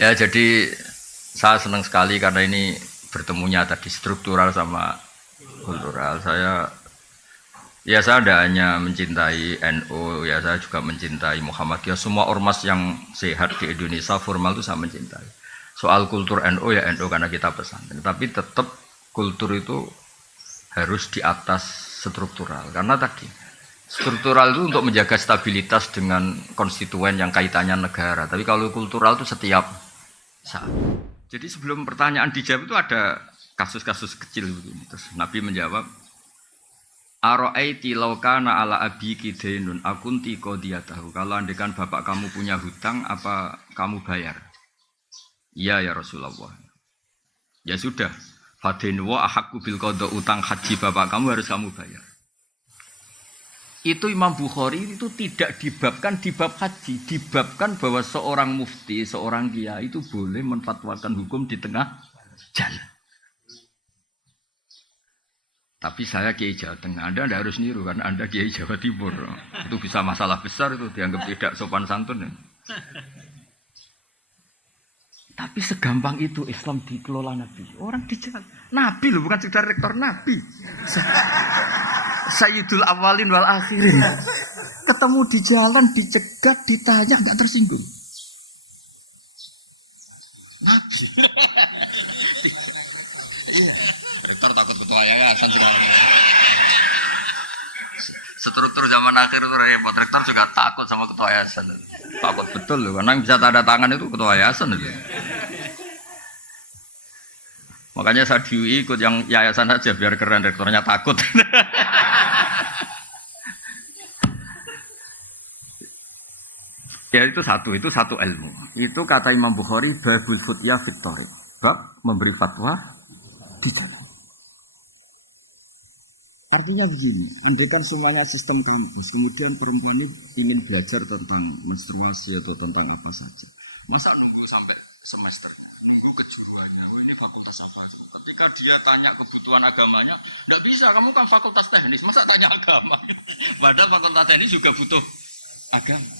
Ya, jadi saya senang sekali karena ini bertemunya tadi struktural sama kultural. Saya tidak hanya mencintai NU, ya saya juga mencintai Muhammadiyah. Semua ormas yang sehat di Indonesia formal itu saya mencintai. Soal kultur NU ya NU karena kita pesantren. Tapi tetap kultur itu harus di atas struktural. Karena tadi struktural itu untuk menjaga stabilitas dengan konstituen yang kaitannya negara. Tapi kalau kultural itu setiap saat. Jadi sebelum pertanyaan dijawab itu ada kasus-kasus kecil begini. Terus Nabi menjawab, Aro'aiti laukana ala abiki dainun akunti qadiyatahu. Kalau andekan bapak kamu punya hutang, apa kamu bayar? Iya ya Rasulullah. Ya sudah. Fadenu wa ahakku bil qada, utang haji bapak kamu harus kamu bayar. Itu Imam Bukhari itu tidak dibabkan di bab haji, dibabkan bahwa seorang mufti, seorang kiai itu boleh menfatwakan hukum di tengah jalan. Tapi saya Kiai Jawa Tengah, Anda tidak harus niru karena Anda Kiai Jawa Timur. Itu bisa masalah besar, itu dianggap tidak sopan santun. Tapi segampang itu Islam dikelola Nabi. Orang di jalan. Nabi loh, bukan sekedar rektor Nabi. Sayyidul awalin wal akhirin. Ketemu di jalan, dicegat, ditanya, nggak tersinggung. Nabi. Iya. Rektor takut ketua yayasan soalnya. Struktur zaman akhir itu repot. Rektor juga takut sama ketua yayasan. Takut betul loh, karena yang bisa tanda tangan itu ketua yayasan itu. Makanya saya di UI ikut yang yayasan aja biar keren, rektornya takut. Ya itu satu ilmu. Itu kata Imam Bukhari, babul futya fitori. Bab memberi fatwa di jalan. Artinya begini, andaikan semuanya sistem kampus, kemudian perempuan ini ingin belajar tentang menstruasi atau tentang apa saja. Masa nunggu sampai semester, nunggu kejuruannya, ini fakultas apa? Ketika dia tanya kebutuhan agamanya, tidak bisa, kamu kan fakultas teknis, masa tanya agama? Padahal fakultas teknis juga butuh agama.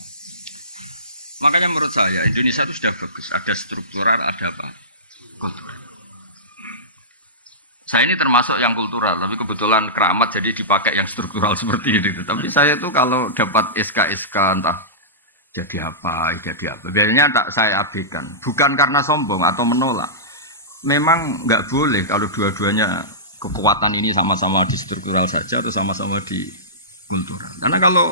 Makanya menurut saya, Indonesia itu sudah bagus, ada struktural, ada apa? Kultural. Saya ini termasuk yang kultural, tapi kebetulan keramat jadi dipakai yang struktural seperti ini. Tapi saya tuh kalau dapat SK-SK entah jadi apa, biasanya tak saya abaikan. Bukan karena sombong atau menolak. Memang nggak boleh kalau dua-duanya kekuatan ini sama-sama di struktural saja atau sama-sama di kultural. Karena kalau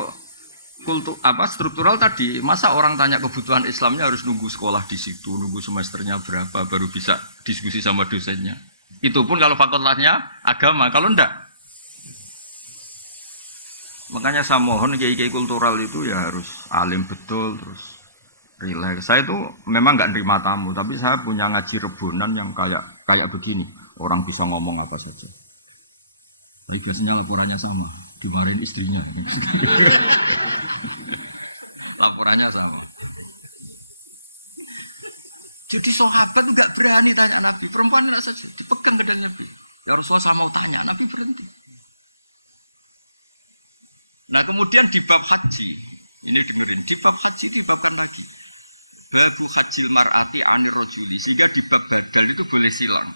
struktural tadi, masa orang tanya kebutuhan Islamnya harus nunggu sekolah di situ, nunggu semesternya berapa baru bisa diskusi sama dosennya. Itu pun kalau fakultasnya agama, kalau enggak. Makanya saya mohon kiai-kiai kultural itu ya harus alim betul, terus rileks. Saya itu memang enggak nerima tamu, tapi saya punya ngaji rebunan yang kayak begini. Orang bisa ngomong apa saja. Tapi biasanya laporannya sama, dimarahin istrinya. Laporannya sama. Jadi sahabat juga berani tanya Nabi. Perempuan tidak saja dipegang ke Nabi. Ya Rasulullah saya mau tanya, Nabi berhenti. Nah kemudian di bab haji, ini dimulai. Di bab haji itu dibabkan lagi. Babu hajil mar'ati anir rojuli. Sehingga di bab badal itu boleh silang.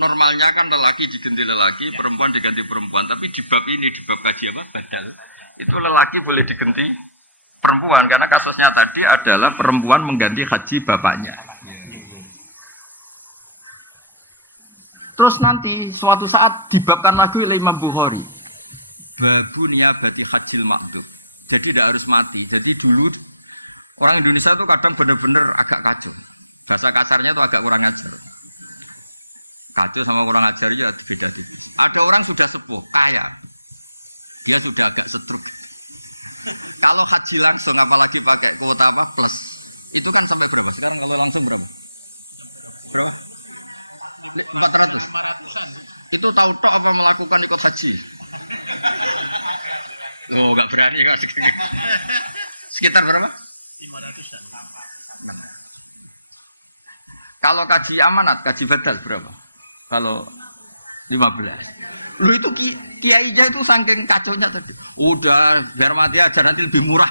Normalnya kan lelaki diganti lelaki, perempuan diganti perempuan. Tapi di bab ini, di bab haji apa? Badal. Itu lelaki boleh diganti perempuan. Karena kasusnya tadi adalah perempuan mengganti haji bapaknya. Terus nanti suatu saat dibabkan lagi oleh Imam Bukhari. Babu niyabati hajil maktub. Jadi tidak harus mati. Jadi dulu orang Indonesia itu kadang benar-benar agak kacau. Bahasa kasarnya itu agak kurang ajar. Kacau sama kurang ajar itu beda-beda. Ada orang sudah sepuh, kaya. Dia sudah agak setruk. Kalau haji langsung, apalagi pakai kuota plus, itu kan sampai berapa? Sekarang langsung berapa? 400. Itu tahu tok apa melakukan ikut haji? Oh, nggak berani kan? Sekitar berapa? 500. Kalau kaji amanat, kaji badal berapa? Kalau 15. Lu itu kiai aja itu saking kacaunya tadi. Udah, biar mati aja nanti lebih murah.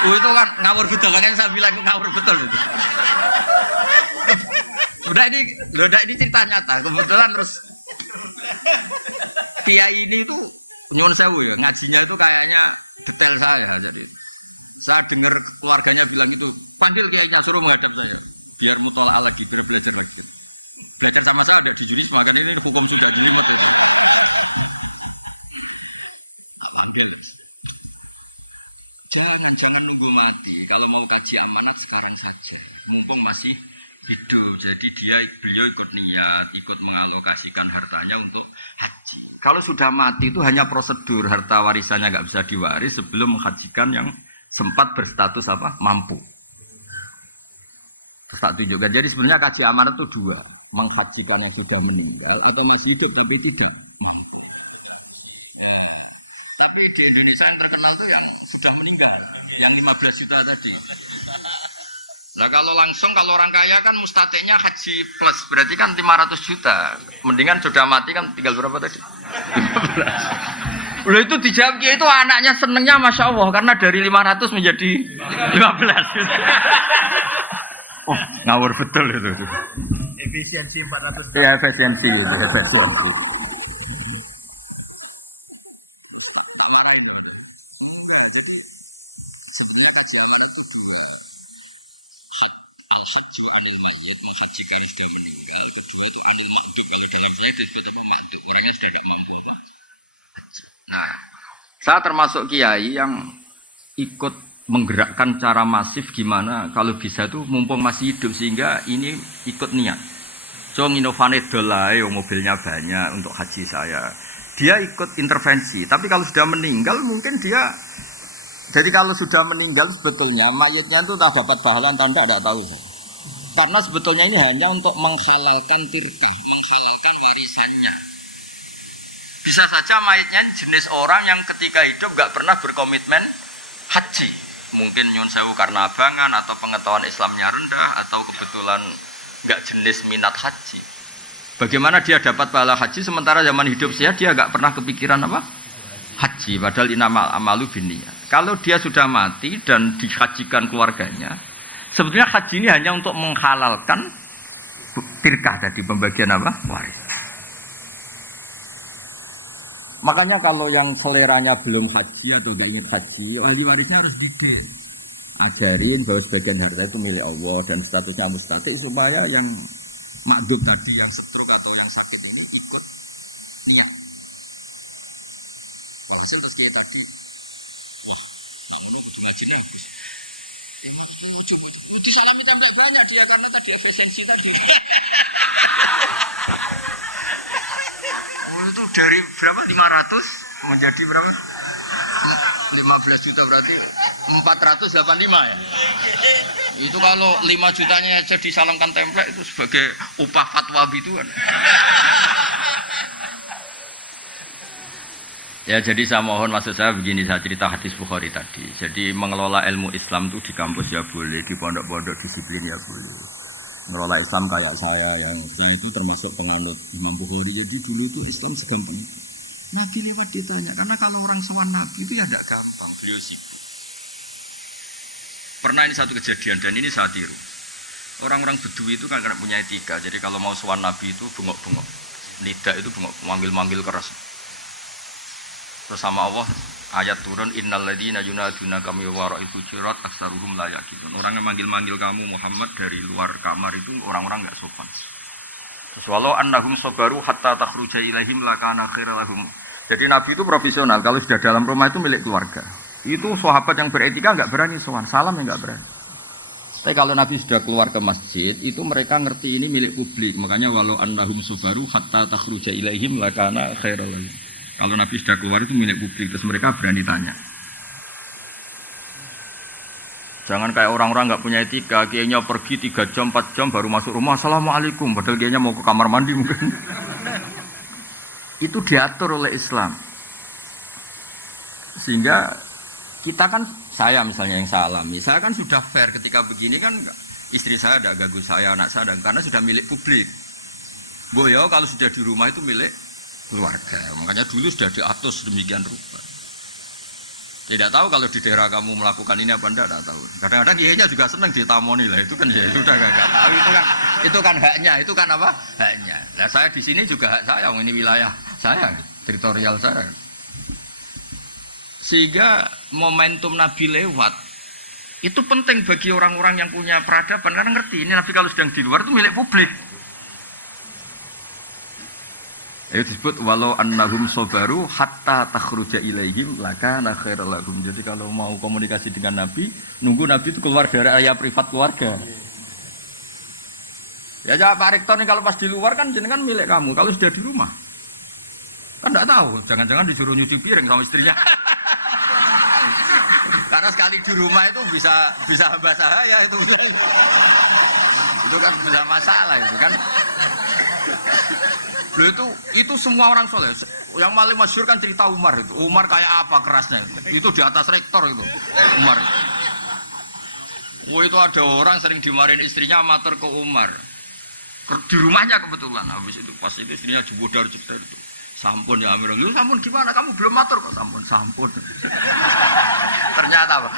Itu kan ngawur betul, kan saya bilang itu ngawur betul. Udah ini cerita nyata. Kebetulan terus kiai ini tuh nyuruh sewu ya, ngajinya itu kayaknya detail saya. Jadi saya dengar keluarganya bilang itu, panggil kiai Kasuro menghadap saya, biar mutolak alat di belajar. Belajar sama saya ada di juris, makanya ini hukum sudah dulu betul. Jangan nunggu mati. Kalau mau kaji amanat sekarang saja. Mumpung masih hidup. Jadi beliau ikut niat, ikut mengalokasikan hartanya untuk haji. Kalau sudah mati itu hanya prosedur, harta warisannya nggak bisa diwaris sebelum menghajikan yang sempat berstatus apa mampu. Terus tak tunjukkan. Jadi sebenarnya kaji amanat itu dua, menghajikan yang sudah meninggal atau masih hidup tapi tidak mampu. Tapi di Indonesia yang terkenal itu yang sudah meninggal, yang 15 juta tadi. Lah kalau langsung, kalau orang kaya kan mustatenya haji plus, berarti kan 500 juta. Mendingan sudah mati kan tinggal berapa tadi? 15. Loh itu dijawab itu anaknya senengnya Masya Allah, karena dari 500 menjadi 15 juta. Oh, ngawur betul itu. Efisiensi 400. Ya, efisiensi. Al-Hajju anil mayyit, menghajikan sudah meninggal. Kedua itu anil makhdub, kalau dalam saya itu disebut makhdub, orangnya sudah tidak mampu. Nah, saya termasuk kiai yang ikut menggerakkan cara masif gimana kalau bisa tuh mumpung masih hidup, sehingga ini ikut niat. So nginovane dolai, mobilnya banyak untuk haji saya. Dia ikut intervensi, tapi kalau sudah meninggal mungkin dia. Jadi kalau sudah meninggal sebetulnya mayatnya itu tak dapat pahala atau tidak tahu. Karena sebetulnya ini hanya untuk menghalalkan tirkah, menghalalkan warisannya. Bisa saja mayatnya jenis orang yang ketika hidup nggak pernah berkomitmen haji. Mungkin nyun sewu karena abangan atau pengetahuan Islamnya rendah atau kebetulan nggak jenis minat haji. Bagaimana dia dapat pahala haji sementara zaman hidup saya dia nggak pernah kepikiran apa? Haji, padahal inamal amalu binniyat. Kalau dia sudah mati dan dihajikan keluarganya, sebetulnya haji ini hanya untuk menghalalkan tirkah tadi, pembagian apa? Waris. Makanya kalau yang seleranya belum haji atau tidak ingin haji, ahli warisnya harus dididik. Ajarin bahwa sebagian harta itu milik Allah dan statusnya mustaqil supaya yang makdum tadi, yang setruk atau yang sakit ini ikut niat. Walhasil terus dia tadi, namun cuma jenis Gus. Mau coba itu salami tambah banyak dia karena tadi efisiensi tadi. Oh itu dari berapa 500 menjadi berapa? 15 juta berarti 485 ya. Itu kalau 5 jutanya aja disalamkan template itu sebagai upah fatwa itu kan. Ya jadi saya mohon, maksud saya begini, saya cerita hadis Bukhari tadi. Jadi mengelola ilmu Islam itu di kampus ya boleh, di pondok-pondok disiplin ya boleh. Mengelola Islam kayak saya itu termasuk penganut Imam Bukhari. Jadi dulu itu Islam segampang. Nabi lewat ditanya, karena kalau orang sowan Nabi itu ya tidak gampang. Beliau sih. Pernah ini satu kejadian dan ini saya tiru. Orang-orang Bedui itu kan punya etika. Jadi kalau mau sowan Nabi itu bengok-bengok. Lidah itu bengok, manggil-manggil keras. Terus sama Allah ayat turun innal ladzina yunadunaka min wara'il hujurat aktsaruhum la yaqilun. Orang yang manggil-manggil kamu Muhammad dari luar kamar itu orang-orang enggak sopan. Terus walau annahum sabaru hatta takhruja ilaihim lakana khairal lahum. Jadi Nabi itu profesional, kalau sudah dalam rumah itu milik keluarga. Itu sahabat yang beretika enggak berani sowan, salam enggak berani. Tapi kalau Nabi sudah keluar ke masjid, itu mereka ngerti ini milik publik. Makanya walau annahum sabaru hatta takhruja ilaihim lakana khairal lahum. Kalau Nabi sudah keluar itu milik publik, terus mereka berani tanya. Jangan kayak orang-orang nggak punya etika, kiainya pergi 3 jam, 4 jam baru masuk rumah, assalamualaikum, padahal kiainya mau ke kamar mandi mungkin. Itu diatur oleh Islam. Sehingga kita kan, saya misalnya yang saya alami, saya kan sudah fair ketika begini kan, istri saya ada ganggu saya, anak saya ada, karena sudah milik publik. Boyo kalau sudah di rumah itu milik keluarga, makanya dulu sudah diatur sedemikian rupa. Tidak tahu kalau di daerah kamu melakukan ini apa enggak tahu. Kadang-kadang kiainya juga senang ditamoni lah, itu kan ya sudah enggak tahu itu kan haknya, itu kan apa? Haknya. Nah, saya di sini juga hak saya, ini wilayah saya, teritorial saya. Sehingga momentum Nabi lewat itu penting bagi orang-orang yang punya peradaban karena ngerti ini Nabi kalau sedang di luar itu milik publik. Itu disebut walau annahum sabaru hatta takhruja ilaihim lakana khairal lahum. Jadi kalau mau komunikasi dengan Nabi, nunggu Nabi itu keluar dari area privat keluarga. Ya Pak Rektor nih kalau pas di luar kan jenengan milik kamu, kalau sudah di rumah kan enggak tahu, jangan-jangan disuruh nyuci piring sama istrinya. Karena sekali di rumah itu bisa hamba sahaya itu. Itu kan bisa masalah itu kan. Loh itu semua orang soleh. Yang paling masyhur kan cerita Umar itu. Umar kayak apa kerasnya itu? Itu di atas rektor itu. Umar. Oh itu ada orang sering dimarahin istrinya matur ke Umar. Di rumahnya kebetulan. Habis itu pas itu istrinya jebodar cerita itu. Sampun ya Amirul. Lu sampun gimana? Kamu belum matur kok sampun. Ternyata apa?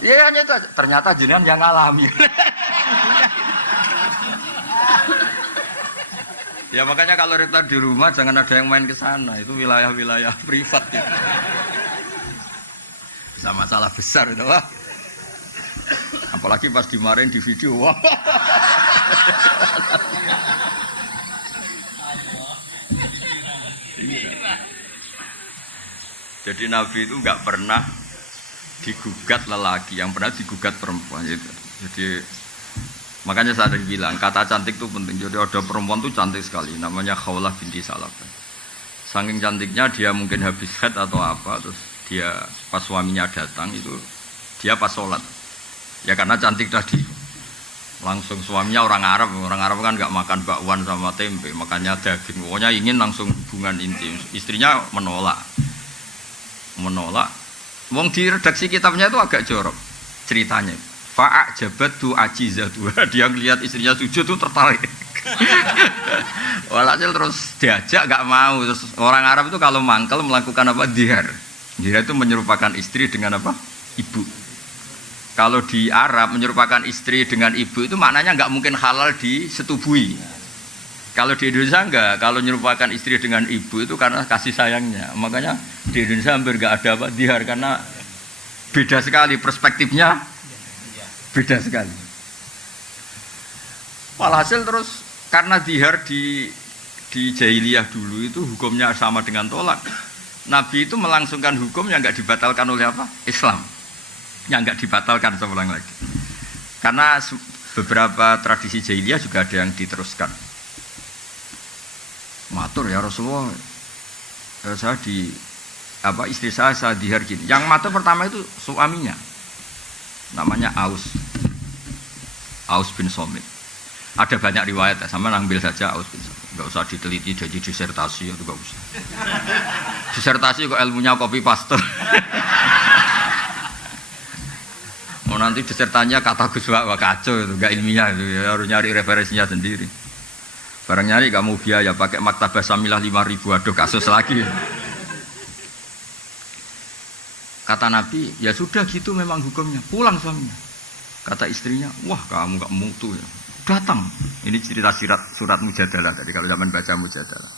Iya hanya itu aja. Ternyata jenengan yang ngalami. Ya makanya kalau rektor di rumah jangan ada yang main ke sana, itu wilayah-wilayah privat gitu. Bisa masalah besar itu wah. Apalagi pas dimarahin di video wah. Jadi Nabi itu nggak pernah digugat lelaki, yang pernah digugat perempuan itu. Jadi makanya saya tadi bilang kata cantik itu penting. Jadi ada perempuan tuh cantik sekali, namanya Khawlah binti Salabah. Saking cantiknya dia mungkin habis haid atau apa, terus dia pas suaminya datang itu dia pas sholat. Ya karena cantik tadi, langsung suaminya orang Arab kan nggak makan bakwan sama tempe, makanya daging. Pokoknya ingin langsung hubungan intim. Istrinya menolak. Wong di redaksi kitabnya itu agak jorok ceritanya. Fa'ak jabat tu ajizatu. Dia ngelihat istrinya sujud tuh tertarik. Walhasil terus diajak gak mau. Terus orang Arab itu kalau mangkel melakukan apa? Dihar. Dihar itu menyerupakan istri dengan apa? Ibu. Kalau di Arab menyerupakan istri dengan ibu itu maknanya gak mungkin halal disetubui. Kalau di Indonesia enggak. Kalau menyerupakan istri dengan ibu itu karena kasih sayangnya. Makanya di Indonesia hampir gak ada apa? Dihar karena beda sekali perspektifnya. Beda sekali. Walhasil terus karena dihar di jahiliyah dulu itu hukumnya sama dengan tolak. Nabi itu melangsungkan hukum yang enggak dibatalkan oleh apa? Islam. Yang enggak dibatalkan seulang lagi. Karena beberapa tradisi jahiliyah juga ada yang diteruskan. Matur ya Rasulullah. Saya istri saya dihar gini. Yang matur pertama itu suaminya. Namanya Aus bin Somit. Ada banyak riwayat, sama ambil saja Aus bin Somit. Enggak usah diteliti jadi disertasi itu enggak usah. Disertasi kok ilmunya copy paste. Oh nanti disertanya kata Gus Wak kacau itu, enggak ilmiah itu, ya, harus nyari referensinya sendiri. Barang nyari kamu biaya pakai maktabah Samilah 5.000, aduh kasus lagi. Kata Nabi, ya sudah gitu memang hukumnya. Pulang suaminya. Kata istrinya, wah kamu gak mutu ya. Datang. Ini cerita surat Mujadalah tadi kalau zaman baca Mujadalah.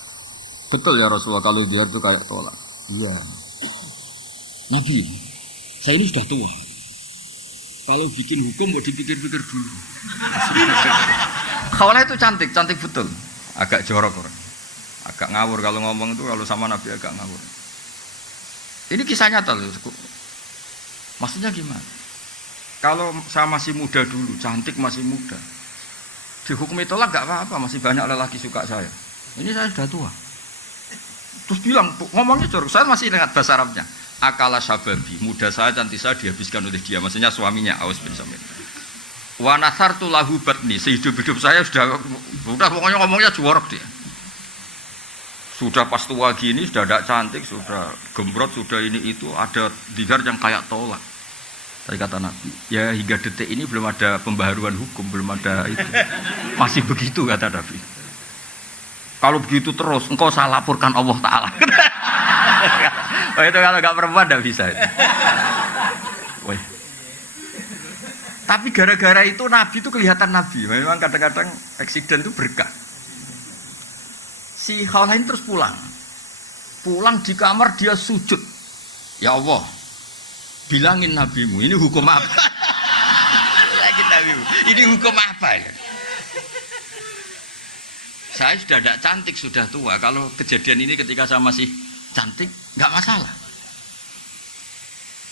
Betul ya Rasulullah kalau dia itu kayak tolak. Iya. Nabi, saya ini sudah tua. Kalau bikin hukum mau dipikir-pikir dulu. Khawlah itu cantik betul. Agak jorok orang. Agak ngawur kalau ngomong itu, kalau sama Nabi agak ngawur. Ini kisah nyata loh. Maksudnya gimana? Kalau saya masih muda dulu, cantik masih muda, dihukumi tolak gak apa-apa, masih banyak lelaki suka saya. Ini saya sudah tua. Terus bilang, ngomongnya jorok, saya masih ingat bahasa Arabnya. Akala syababi, muda saya, cantik saya dihabiskan oleh dia. Maksudnya suaminya, Aus bin Somit. Wa nasartu lahu batni, sehidup-hidup saya sudah pokoknya ngomongnya jorok dia. Sudah pas tua gini, sudah tidak cantik, sudah gembrot, sudah ini itu, ada dihar yang kayak tolak. Tadi kata Nabi, ya hingga detik ini belum ada pembaharuan hukum, belum ada itu. Masih begitu kata Nabi. Kalau begitu terus, engkau saya laporkan Allah Ta'ala. Oh itu kalau nggak perempuan tidak bisa. Tapi gara-gara itu Nabi itu kelihatan Nabi. Memang kadang-kadang eksiden itu berkah. Si Khawlah ini terus pulang. Pulang di kamar dia sujud. Ya Allah, bilangin nabimu, ini hukum apa? Bilangin nabimu, ini hukum apa ya? Saya sudah tidak cantik, sudah tua. Kalau kejadian ini ketika saya masih cantik, nggak masalah.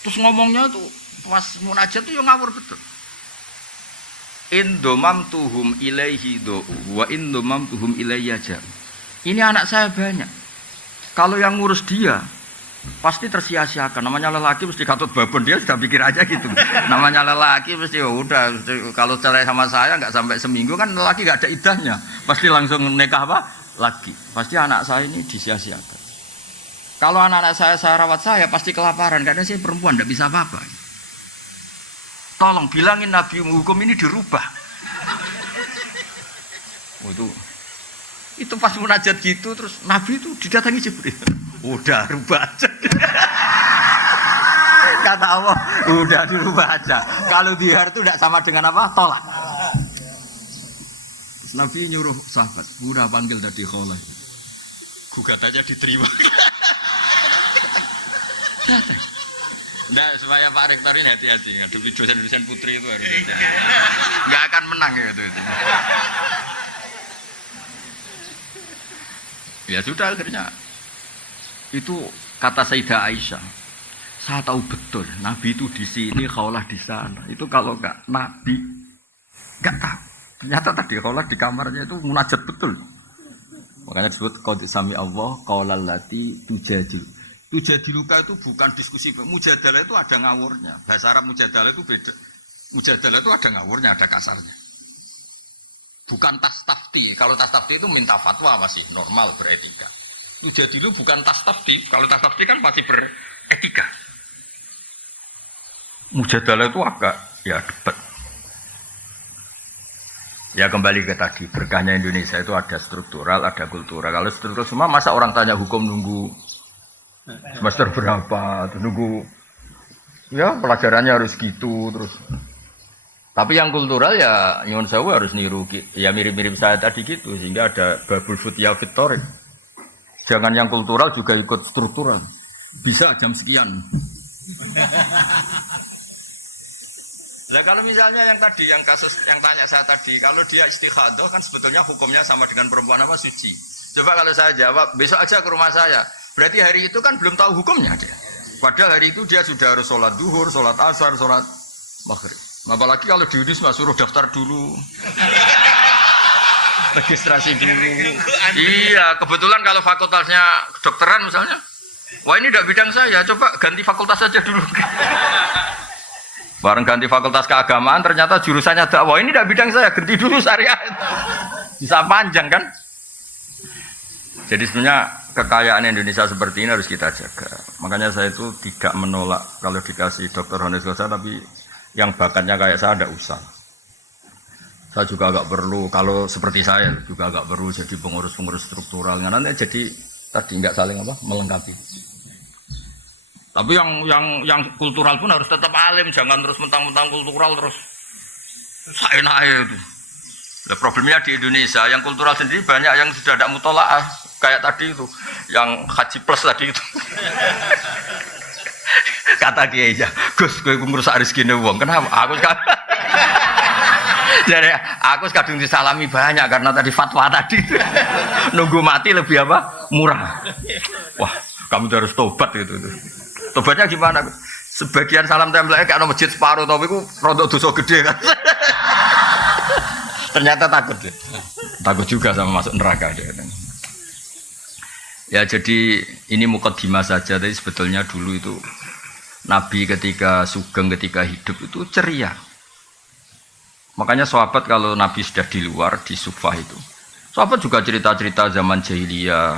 Terus ngomongnya tuh pas munajat tuh yang ngawur betul. Indomam tuhum ilaihi do wa indomam tuhum ilayya jam. Ini anak saya banyak. Kalau yang ngurus dia pasti tersia-siakan. Namanya lelaki mesti katut babon, dia sudah pikir aja gitu. Namanya lelaki mesti udah kalau cerai sama saya nggak sampai seminggu kan lelaki nggak ada idahnya. Pasti langsung nikah apa? Lagi. Pasti anak saya ini disia-siakan. Kalau anak-anak saya rawat saya pasti kelaparan karena saya perempuan nggak bisa apa-apa. Tolong bilangin Nabi hukum ini dirubah. Oh, itu pas munajat gitu terus Nabi itu didatangi Jibril. Udah rubah aja. Kata Allah, udah dirubah aja. Kalau dihar itu tidak sama dengan apa? Tolak. Nabi nyuruh sahabat, udah panggil tadi Khawlah. Gugat aja diterima. Datang. Nah, supaya Pak Rektor ini hati-hati. Demi dosen-dosen putri itu harus hati-hati. Nggak akan menang ya itu. Ya sudah akhirnya itu kata Sayyidah Aisyah. Saya tahu betul Nabi itu di sini, Khawlah di sana. Itu kalau nggak Nabi nggak tahu. Ternyata tadi Khawlah di kamarnya itu munajat betul. Makanya disebut qad sami Allah qaulal lati tujadil. Tujadiluka itu bukan diskusi. Mujadalah itu ada ngawurnya. Bahasa Arab mujadalah itu beda. Mujadalah itu ada ngawurnya, ada kasarnya. Bukan tas tafti. Kalau tas tafti itu minta fatwa masih normal beretika. Tujadilu bukan tas tafti. Kalau tas tafti kan pasti beretika. Mujadalah itu agak ya debat. Ya kembali ke tadi berkahnya Indonesia itu ada struktural, ada kultural. Kalau struktural semua masa orang tanya hukum nunggu semester berapa, nunggu ya pelajarannya harus gitu terus. Tapi yang kultural ya nyuwun sewu harus niru ya mirip-mirip saya tadi gitu sehingga ada babul futya fitorik. Jangan yang kultural juga ikut struktural. Bisa jam sekian. Lah kalau misalnya yang tadi yang kasus yang tanya saya tadi, kalau dia istikhadah kan sebetulnya hukumnya sama dengan perempuan apa suci. Coba kalau saya jawab besok aja ke rumah saya. Berarti hari itu kan belum tahu hukumnya dia. Padahal hari itu dia sudah harus sholat duhur, sholat asar, sholat maghrib. Apalagi kalau di Unisma suruh daftar dulu, registrasi dulu. Iya, kebetulan kalau fakultasnya kedokteran misalnya, wah ini tidak bidang saya, coba ganti fakultas saja dulu. Bareng ganti fakultas keagamaan, ternyata jurusannya dakwah, ini tidak bidang saya, ganti dulu syariat. Bisa panjang kan? Jadi sebenarnya kekayaan Indonesia seperti ini harus kita jaga. Makanya saya itu tidak menolak kalau dikasih dokter honoris causa, tapi yang bakatnya kayak saya tidak usah. Saya juga agak perlu, kalau seperti saya juga agak perlu jadi pengurus-pengurus struktural. Nanti jadi tadi nggak saling apa melengkapi. Tapi yang kultural pun harus tetap alim, jangan terus mentang-mentang kultural terus saenake itu. Nah, problemnya di Indonesia yang kultural sendiri banyak yang sudah tidak mutolaah kayak tadi itu, yang haji plus tadi itu. Kata Kiai aja, Gus, kowe ngrusak rezekine wong. Kenapa? Jadi aku kadung disalami banyak karena tadi fatwa tadi. Nunggu mati lebih apa? Murah. Wah, kamu harus tobat gitu. Tobatnya gimana? Sebagian salam tempelnya kayak ada masjid separuh, tapi aku rodok dosa gede kan. Ternyata takut deh. Takut juga sama masuk neraka dia. Ya jadi ini mukadimah saja, tapi sebetulnya dulu itu Nabi ketika sugeng, ketika hidup itu ceria. Makanya sahabat kalau Nabi sudah di luar, di Sufah itu. Sahabat juga cerita-cerita zaman jahiliyah,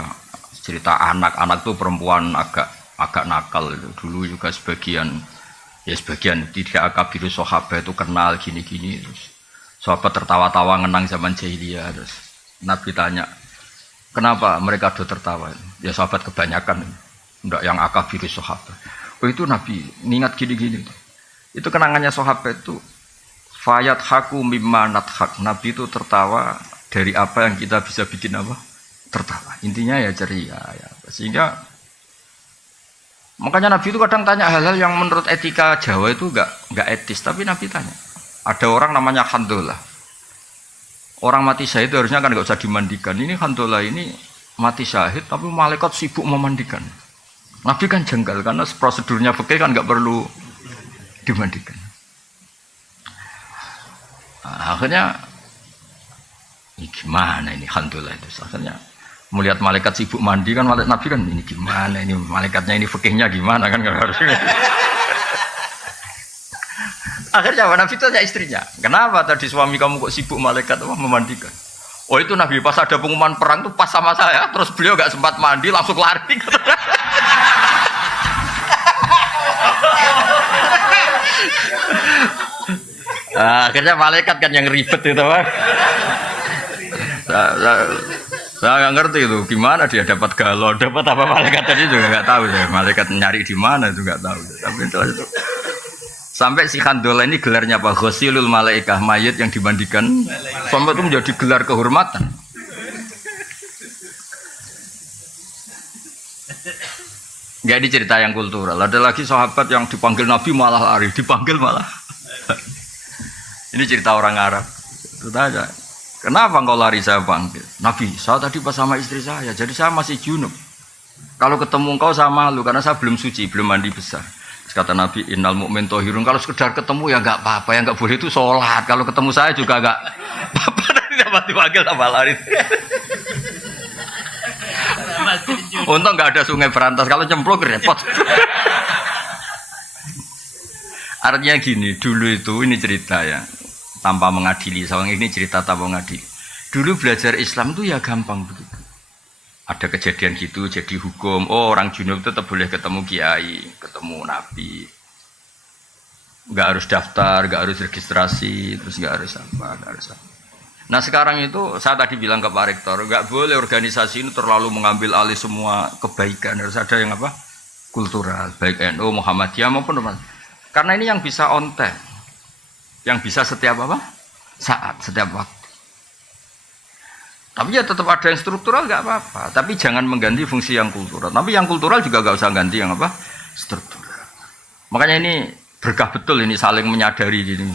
cerita anak-anak tuh perempuan agak nakal itu. Dulu juga sebagian tidak akabiru sahabat itu kenal gini-gini terus. Sahabat tertawa-tawa ngenang zaman jahiliyah terus. Nabi tanya, kenapa mereka do tertawa? Ya sahabat kebanyakan, enggak yang akabiru sahabat. Oh itu Nabi, ingat gini-gini. Itu kenangannya sahabat itu Fayat haku mimma nadhak. Nabi itu tertawa dari apa yang kita bisa bikin apa? Tertawa. Intinya ya ceria ya. Sehingga makanya Nabi itu kadang tanya hal-hal yang menurut etika Jawa itu enggak etis, tapi Nabi tanya. Ada orang namanya Handolah. Orang mati syahid harusnya kan enggak usah dimandikan. Ini Handolah ini mati syahid tapi malaikat sibuk memandikan. Nabi kan jengkel karena prosedurnya fikih kan enggak perlu dimandikan. Nah, akhirnya ini gimana ini Handolah itu? Akhirnya melihat malaikat sibuk mandi kan malaikat Nabi kan ini gimana ini malaikatnya ini fikihnya gimana kan harusnya. Akhirnya Nabi itu tanya istrinya, kenapa tadi suami kamu kok sibuk malaikat memandikan? Oh itu Nabi pas ada pengumuman perang tuh pas sama saya, terus beliau gak sempat mandi langsung lari. Nah, akhirnya malaikat kan yang ribet itu Pak. Saya nggak ngerti itu gimana dia dapat galon, dapat apa malaikat tadi juga nggak tahu saya. Malaikat nyari di mana itu nggak tahu. Tapi itu sampai si Handolah ini gelarnya apa? Ghusilul malaikah, mayat yang dimandikan. Sampai itu menjadi gelar kehormatan. Jadi cerita yang kultural. Ada lagi sahabat yang dipanggil Nabi malah lari, dipanggil malah. Ini cerita orang Arab. Itu aja. Kenapa engkau lari saya panggil? Nabi, saya tadi pas sama istri saya, jadi saya masih junub. Kalau ketemu engkau saya malu, karena saya belum suci, belum mandi besar. Terus kata Nabi, innal mu'min tohirun, kalau sekedar ketemu ya enggak apa-apa, yang enggak boleh itu sholat. Kalau ketemu saya juga enggak apa-apa, nanti dapat dipanggil sama lari. Untung enggak ada sungai berantas, kalau cemplung repot. Artinya gini, dulu itu ini cerita ya. Tanpa mengadili, soalnya ini cerita tanpa mengadili. Dulu belajar Islam itu ya gampang begitu. Ada kejadian gitu, jadi hukum. Oh orang junub tetap boleh ketemu kiai, ketemu nabi. Nggak harus daftar, nggak harus registrasi, terus nggak harus apa, nggak harus apa. Nah sekarang itu saya tadi bilang ke Pak Rektor, nggak boleh organisasi ini terlalu mengambil alih semua kebaikan. Harus ada yang apa? Kultural, baik NU, Muhammadiyah maupun apa. Karena ini yang bisa on time. Yang bisa setiap apa? Saat, setiap waktu. Tapi ya tetap ada yang struktural nggak apa-apa. Tapi jangan mengganti fungsi yang kultural. Tapi yang kultural juga nggak usah ganti yang apa? Struktural. Makanya ini berkah betul ini saling menyadari, ini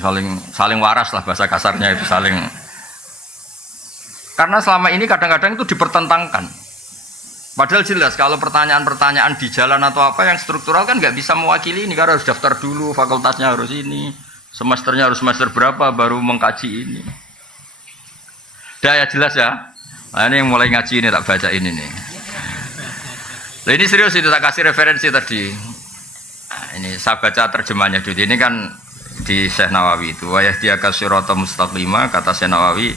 saling waras lah bahasa kasarnya itu saling. Karena selama ini kadang-kadang itu dipertentangkan. Padahal jelas kalau pertanyaan-pertanyaan di jalan atau apa yang struktural kan nggak bisa mewakili ini. Karena harus daftar dulu, fakultasnya harus ini. Semesternya harus semester berapa baru mengkaji ini. Dah ya jelas ya. Nah, ini yang mulai ngaji ini tak baca ini nih. Nah, ini serius itu tak kasih referensi tadi. Nah, ini saya baca terjemahnya dulu. Ini kan di Syekh Nawawi itu. Wa yahdiyaka sirata mustaqima kata Syekh Nawawi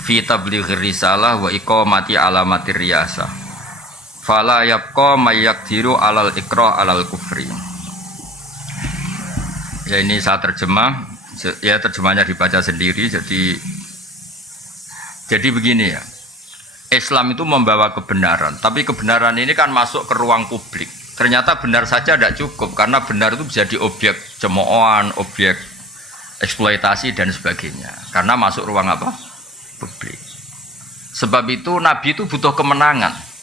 fi tablighir risalah wa iqamati alamatir riyasah. Fala yabqa may yaqdiru alal ikrah alal kufri. Ya ini saya terjemah, ya terjemahnya dibaca sendiri. Jadi begini ya, Islam itu membawa kebenaran, tapi kebenaran ini kan masuk ke ruang publik. Ternyata benar saja tidak cukup, karena benar itu bisa jadi objek cemoohan, objek eksploitasi dan sebagainya. Karena masuk ruang apa? Publik. Sebab itu Nabi itu butuh kemenangan.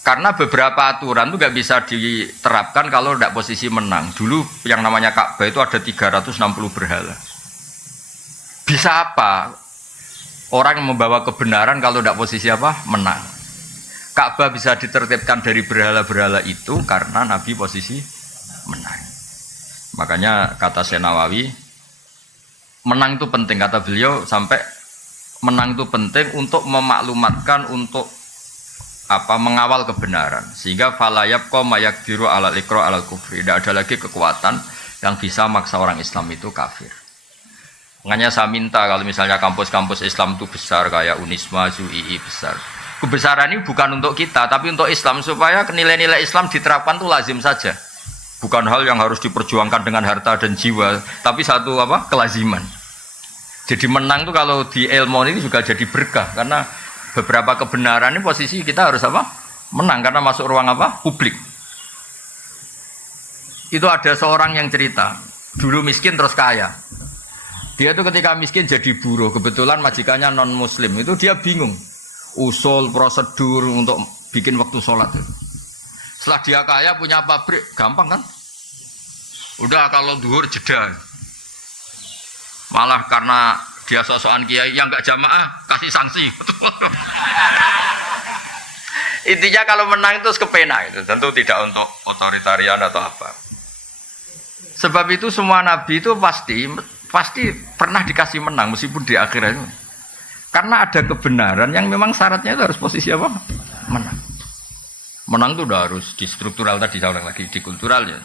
Karena beberapa aturan itu nggak bisa diterapkan kalau tidak posisi menang. Dulu yang namanya Ka'bah itu ada 360 berhala. Bisa apa? Orang yang membawa kebenaran kalau tidak posisi apa? Menang. Ka'bah bisa ditertibkan dari berhala-berhala itu karena Nabi posisi menang. Makanya kata Syekh Nawawi, menang itu penting. Kata beliau sampai menang itu penting untuk memaklumatkan, untuk mengawal kebenaran, sehingga falayab ko mayak diru alal ikro alal kufri. Tidak ada lagi kekuatan yang bisa maksa orang Islam itu kafir. Makanya saya minta kalau misalnya kampus-kampus Islam itu besar kayak Unisma, ZUII besar, kebesaran ini bukan untuk kita tapi untuk Islam, supaya nilai-nilai Islam diterapkan itu lazim saja, bukan hal yang harus diperjuangkan dengan harta dan jiwa, tapi satu kelaziman. Jadi menang itu kalau di ilmu ini juga jadi berkah, karena beberapa kebenaran ini posisi kita harus menang karena masuk ruang publik. Itu ada seorang yang cerita, Dulu miskin terus kaya. Dia tuh ketika miskin jadi buruh, kebetulan majikannya non muslim, itu dia bingung usul prosedur untuk bikin waktu sholat. Setelah dia kaya punya pabrik, gampang kan? Udah kalau duhur jeda. Malah karena dia sosokan kiai yang nggak jamaah kasih sanksi. Intinya kalau menang itu kepena itu, tentu tidak untuk otoritarian atau apa. Sebab itu semua nabi itu pasti pernah dikasih menang meskipun di akhirat itu. Karena ada kebenaran yang memang syaratnya itu harus posisi apa? Menang. Menang itu udah harus di struktural tadi, saya ulang lagi di kulturalnya.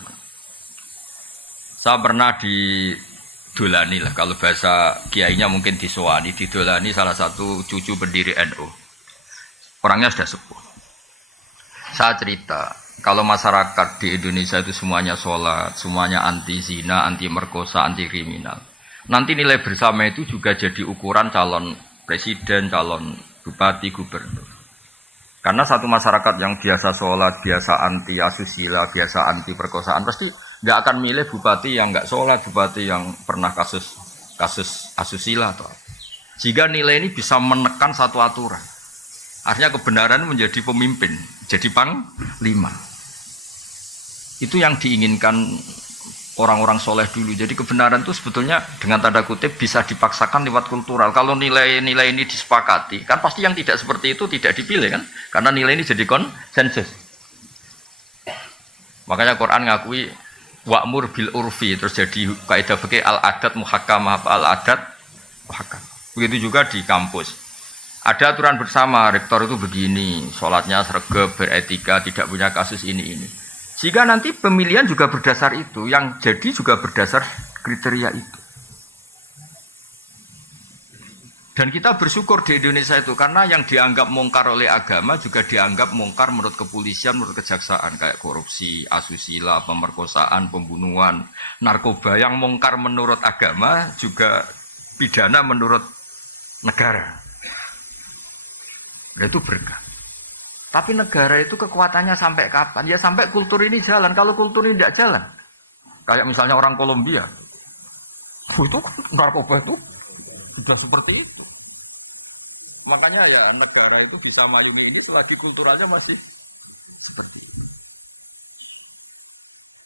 Saya pernah didolani lah, kalau bahasa kiainya mungkin didolani salah satu cucu pendiri NU. Orangnya sudah sepuh. Saya cerita, kalau masyarakat di Indonesia itu semuanya sholat, semuanya anti zina, anti merkosa, anti kriminal. Nanti nilai bersama itu juga jadi ukuran calon presiden, calon bupati, gubernur. Karena satu masyarakat yang biasa sholat, biasa anti asusila, biasa anti perkosaan, pasti nggak akan milih bupati yang nggak sholat, bupati yang pernah kasus asusila atau apa. Jika nilai ini bisa menekan satu aturan, artinya kebenaran menjadi pemimpin, jadi panglima. Itu yang diinginkan orang-orang soleh dulu. Jadi kebenaran itu sebetulnya dengan tanda kutip bisa dipaksakan lewat kultural. Kalau nilai-nilai ini disepakati, kan pasti yang tidak seperti itu tidak dipilih kan? Karena nilai ini jadi konsensus. Makanya Quran ngakui wa'mur bil urfi, terus jadi kaidah fikih al-adat muhakkamah, al-adat muhakkam. Begitu juga di kampus. Ada aturan bersama, rektor itu begini, sholatnya sregep, beretika, tidak punya kasus ini. Jika nanti pemilihan juga berdasar itu, yang jadi juga berdasar kriteria itu. Dan kita bersyukur di Indonesia itu, karena yang dianggap mungkar oleh agama juga dianggap mungkar menurut kepolisian, menurut kejaksaan, kayak korupsi, asusila, pemerkosaan, pembunuhan, narkoba. Yang mungkar menurut agama juga pidana menurut negara. Itu berkah. Tapi negara itu kekuatannya sampai kapan? Ya sampai kultur ini jalan. Kalau kultur ini tidak jalan, kayak misalnya orang Kolombia, itu narkoba itu sudah seperti itu. Makanya ya negara itu bisa maju ini selagi kulturalnya masih seperti itu.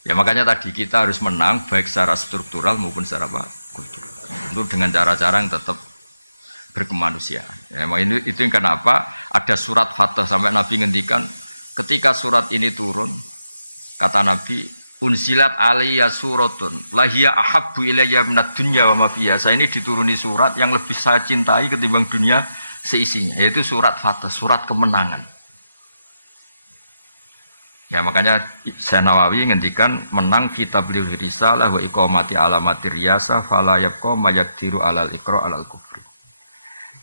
Ya makanya tadi kita harus menang baik secara struktural maupun secara bahasa. Itu dengan itu. Unsilat aliyya suratun lahiya ahabbu ilayya minad dunya wa ma fiha. Saya ini dituruni surat yang lebih saya cintai ketimbang dunia seisinya, yaitu surat Fatah, surat kemenangan. Ya makanya Syekh Nawawi ngendikan menang kitab beliau risalah wa iqamati alamatir riyasa fala yabqa ma yaqdiru alal iqra alal kufri.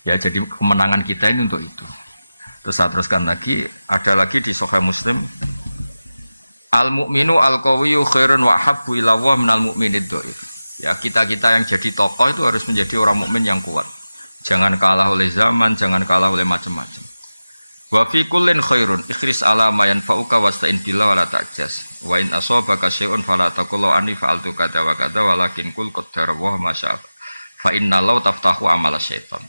Ya jadi kemenangan kita ini untuk itu. Terus saya teruskan lagi, ada lagi di Sahih Muslim. Al-mu'minu al-qawiyyu khairun wa habbu ila Allah minal mu'minid dhaif. Ya, kita-kita yang jadi tokoh itu harus menjadi orang mukmin yang kuat. Jangan kalah oleh zaman, jangan kalah oleh macam-macam. Wa fi kullin khairun fi salama yang fa'ka wasta'in billah wa ta'jaz. Wa in tasabaka syai'un fala taqul anni fa'altu kata wa kata walakin qul qaddarahu ma syaa. Fa inna Allah taftahu amal syaitan.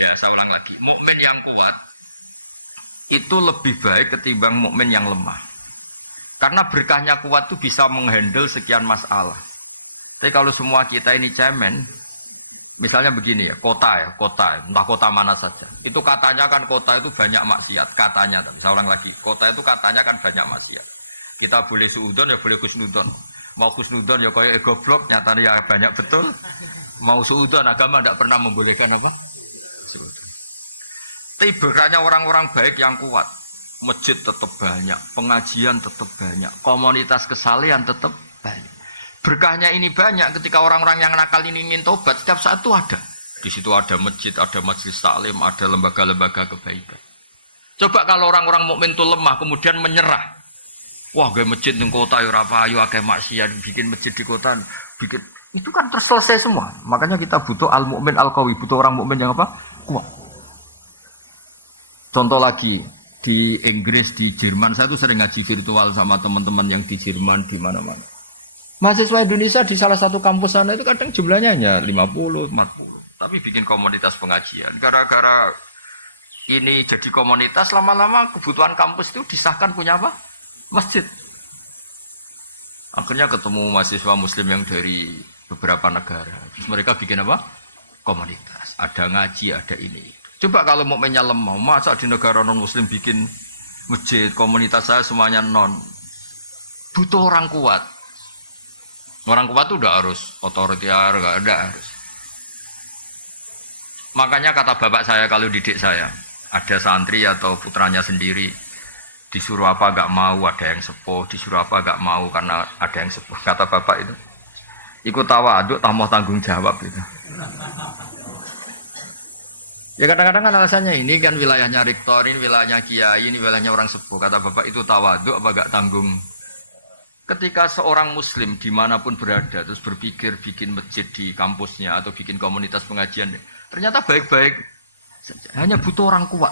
Ya, saya ulang lagi. Mukmin yang kuat itu lebih baik ketimbang mukmin yang lemah. Karena berkahnya kuat itu bisa menghandle sekian masalah. Tapi kalau semua kita ini cemen, misalnya begini ya, kota, entah kota mana saja. Itu katanya kan kota itu banyak maksiat, katanya. Saya ulang lagi, kota itu katanya kan banyak maksiat. Kita boleh suudon ya boleh kusnudon. Mau kusnudon ya kayak goblok, nyatanya ya banyak betul. Mau suudon, agama tidak pernah membolehkan apa? Suudon. Tapi berkahnya orang-orang baik yang kuat. Masjid tetap banyak, pengajian tetap banyak, komunitas kesalehan tetap banyak. Berkahnya ini banyak ketika orang-orang yang nakal ini ingin tobat, setiap saat itu ada. Di situ ada masjid, ada majelis taklim, ada lembaga-lembaga kebaikan. Coba kalau orang-orang mukmin itu lemah kemudian menyerah. Wah, gue masjid di kota ora payu akeh maksiat, bikin masjid di kota, bikin itu kan terselesai semua. Makanya kita butuh al-mukmin al-qawi, butuh orang mukmin yang apa? Kuat. Contoh lagi, di Inggris, di Jerman, saya tuh sering ngaji virtual sama teman-teman yang di Jerman, di mana-mana. Mahasiswa Indonesia di salah satu kampus sana itu kadang jumlahnya hanya 50, 40. Tapi bikin komunitas pengajian. Gara-gara ini jadi komunitas, lama-lama kebutuhan kampus itu disahkan punya apa? Masjid. Akhirnya ketemu mahasiswa muslim yang dari beberapa negara. Terus mereka bikin apa? Komunitas. Ada ngaji, ada ini. Coba kalau mau lemah, masa di negara non-muslim bikin masjid, komunitas saya semuanya non. Butuh orang kuat. Orang kuat itu udah harus otoriter, nggak ada harus. Makanya kata bapak saya kalau didik saya, ada santri atau putranya sendiri disuruh apa nggak mau, ada yang sepuh, disuruh apa nggak mau karena ada yang sepuh. Kata bapak itu, ikut tawaduk, tak mau tanggung jawab gitu. Ya kadang-kadang kan alasannya ini kan wilayahnya rektor, ini wilayahnya kiai, ini wilayahnya orang sepuh. Kata bapak itu tawaduk apa nggak tanggung. Ketika seorang muslim dimanapun berada terus berpikir bikin masjid di kampusnya atau bikin komunitas pengajian, ternyata baik-baik saja. Hanya butuh orang kuat.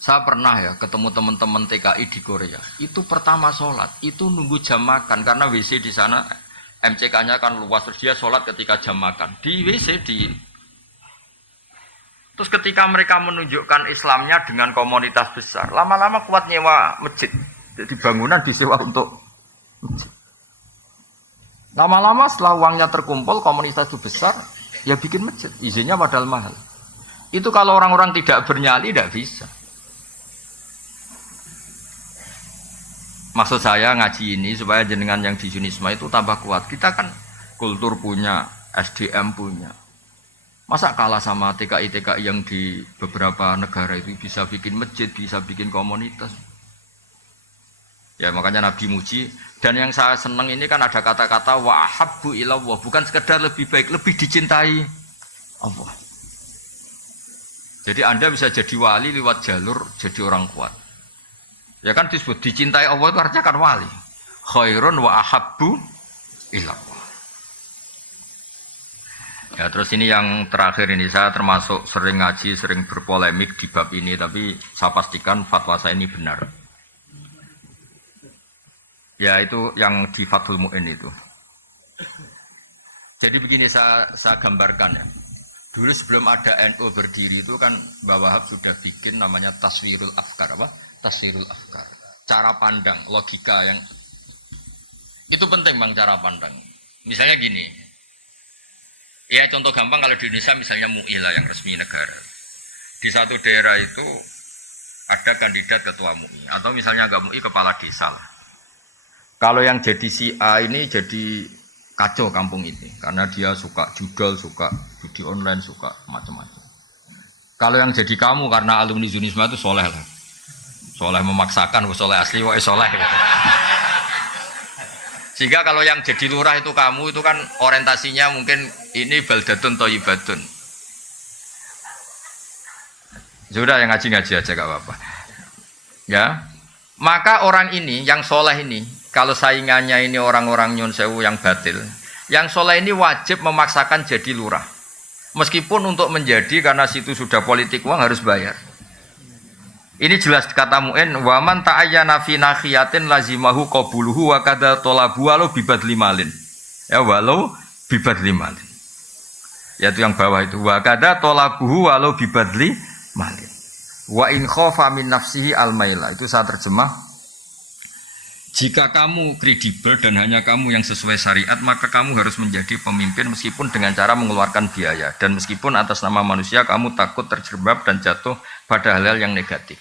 Saya pernah ya ketemu teman-teman TKI di Korea. Itu pertama sholat, itu nunggu jam makan karena WC di sana MCK-nya kan luas, terus dia sholat ketika jam makan di WC di. Terus ketika mereka menunjukkan Islamnya dengan komunitas besar, lama-lama kuat nyewa masjid. Jadi bangunan disewa untuk masjid. Lama-lama setelah uangnya terkumpul, komunitas itu besar, ya bikin masjid. Izinnya padahal mahal. Itu kalau orang-orang tidak bernyali, tidak bisa. Maksud saya ngaji ini supaya jenengan yang di Yunisma itu tambah kuat. Kita kan kultur punya, SDM punya. Masa kalah sama TKI-TKI yang di beberapa negara itu bisa bikin masjid, bisa bikin komunitas. Ya makanya Nabi muji. Dan yang saya senang ini kan ada kata-kata wa ahabbu ilallah, bukan sekedar lebih baik, lebih dicintai Allah. Jadi Anda bisa jadi wali lewat jalur jadi orang kuat. Ya kan disebut dicintai Allah itu artinya kan wali. Khairun wa ahabbu ilallah. Ya terus ini yang terakhir ini, saya termasuk sering ngaji, sering berpolemik di bab ini, tapi saya pastikan fatwa saya ini benar. Ya itu yang di Fathul Mu'in itu. Jadi begini saya gambarkan ya. Dulu sebelum ada NU berdiri itu kan Mbah Wahab sudah bikin namanya Taswirul Afkar, apa? Taswirul Afkar. Cara pandang, logika yang itu penting Bang, cara pandang. Misalnya gini. Ya contoh gampang kalau di Indonesia misalnya MUI lah yang resmi negara. Di satu daerah itu ada kandidat ketua MUI atau misalnya enggak MUI kepala desa lah. Kalau yang jadi si A ini jadi kacau kampung ini karena dia suka judol, suka judi online, suka macam-macam. Kalau yang jadi kamu karena alumni Yunisma itu soleh lah, soleh memaksakan, soleh asli, wah soleh. Gitu. Sehingga kalau yang jadi lurah itu kamu itu kan orientasinya mungkin ini baldatun thayyibatun. Sudah yang ngaji-ngaji aja gak apa-apa. Ya, maka orang ini yang soleh ini, kalau saingannya ini orang-orang nyun sewu yang batil, yang soleh ini wajib memaksakan jadi lurah. Meskipun untuk menjadi karena situ sudah politik uang harus bayar. Ini jelas kata Mu'in, wa man ta'ayyana fi nakhiyatin lazimahu qabuluhu wa kadza talabu walau bibadli malin. Ya walau bibadli malin. Yaitu yang bawah itu wa kadza talabuhu walau bibadli malin. Wa in khafa min nafsihi al-maila. Itu saya terjemah. Jika kamu kredibel dan hanya kamu yang sesuai syariat, maka kamu harus menjadi pemimpin meskipun dengan cara mengeluarkan biaya. Dan meskipun atas nama manusia kamu takut terjerembab dan jatuh pada hal-hal yang negatif.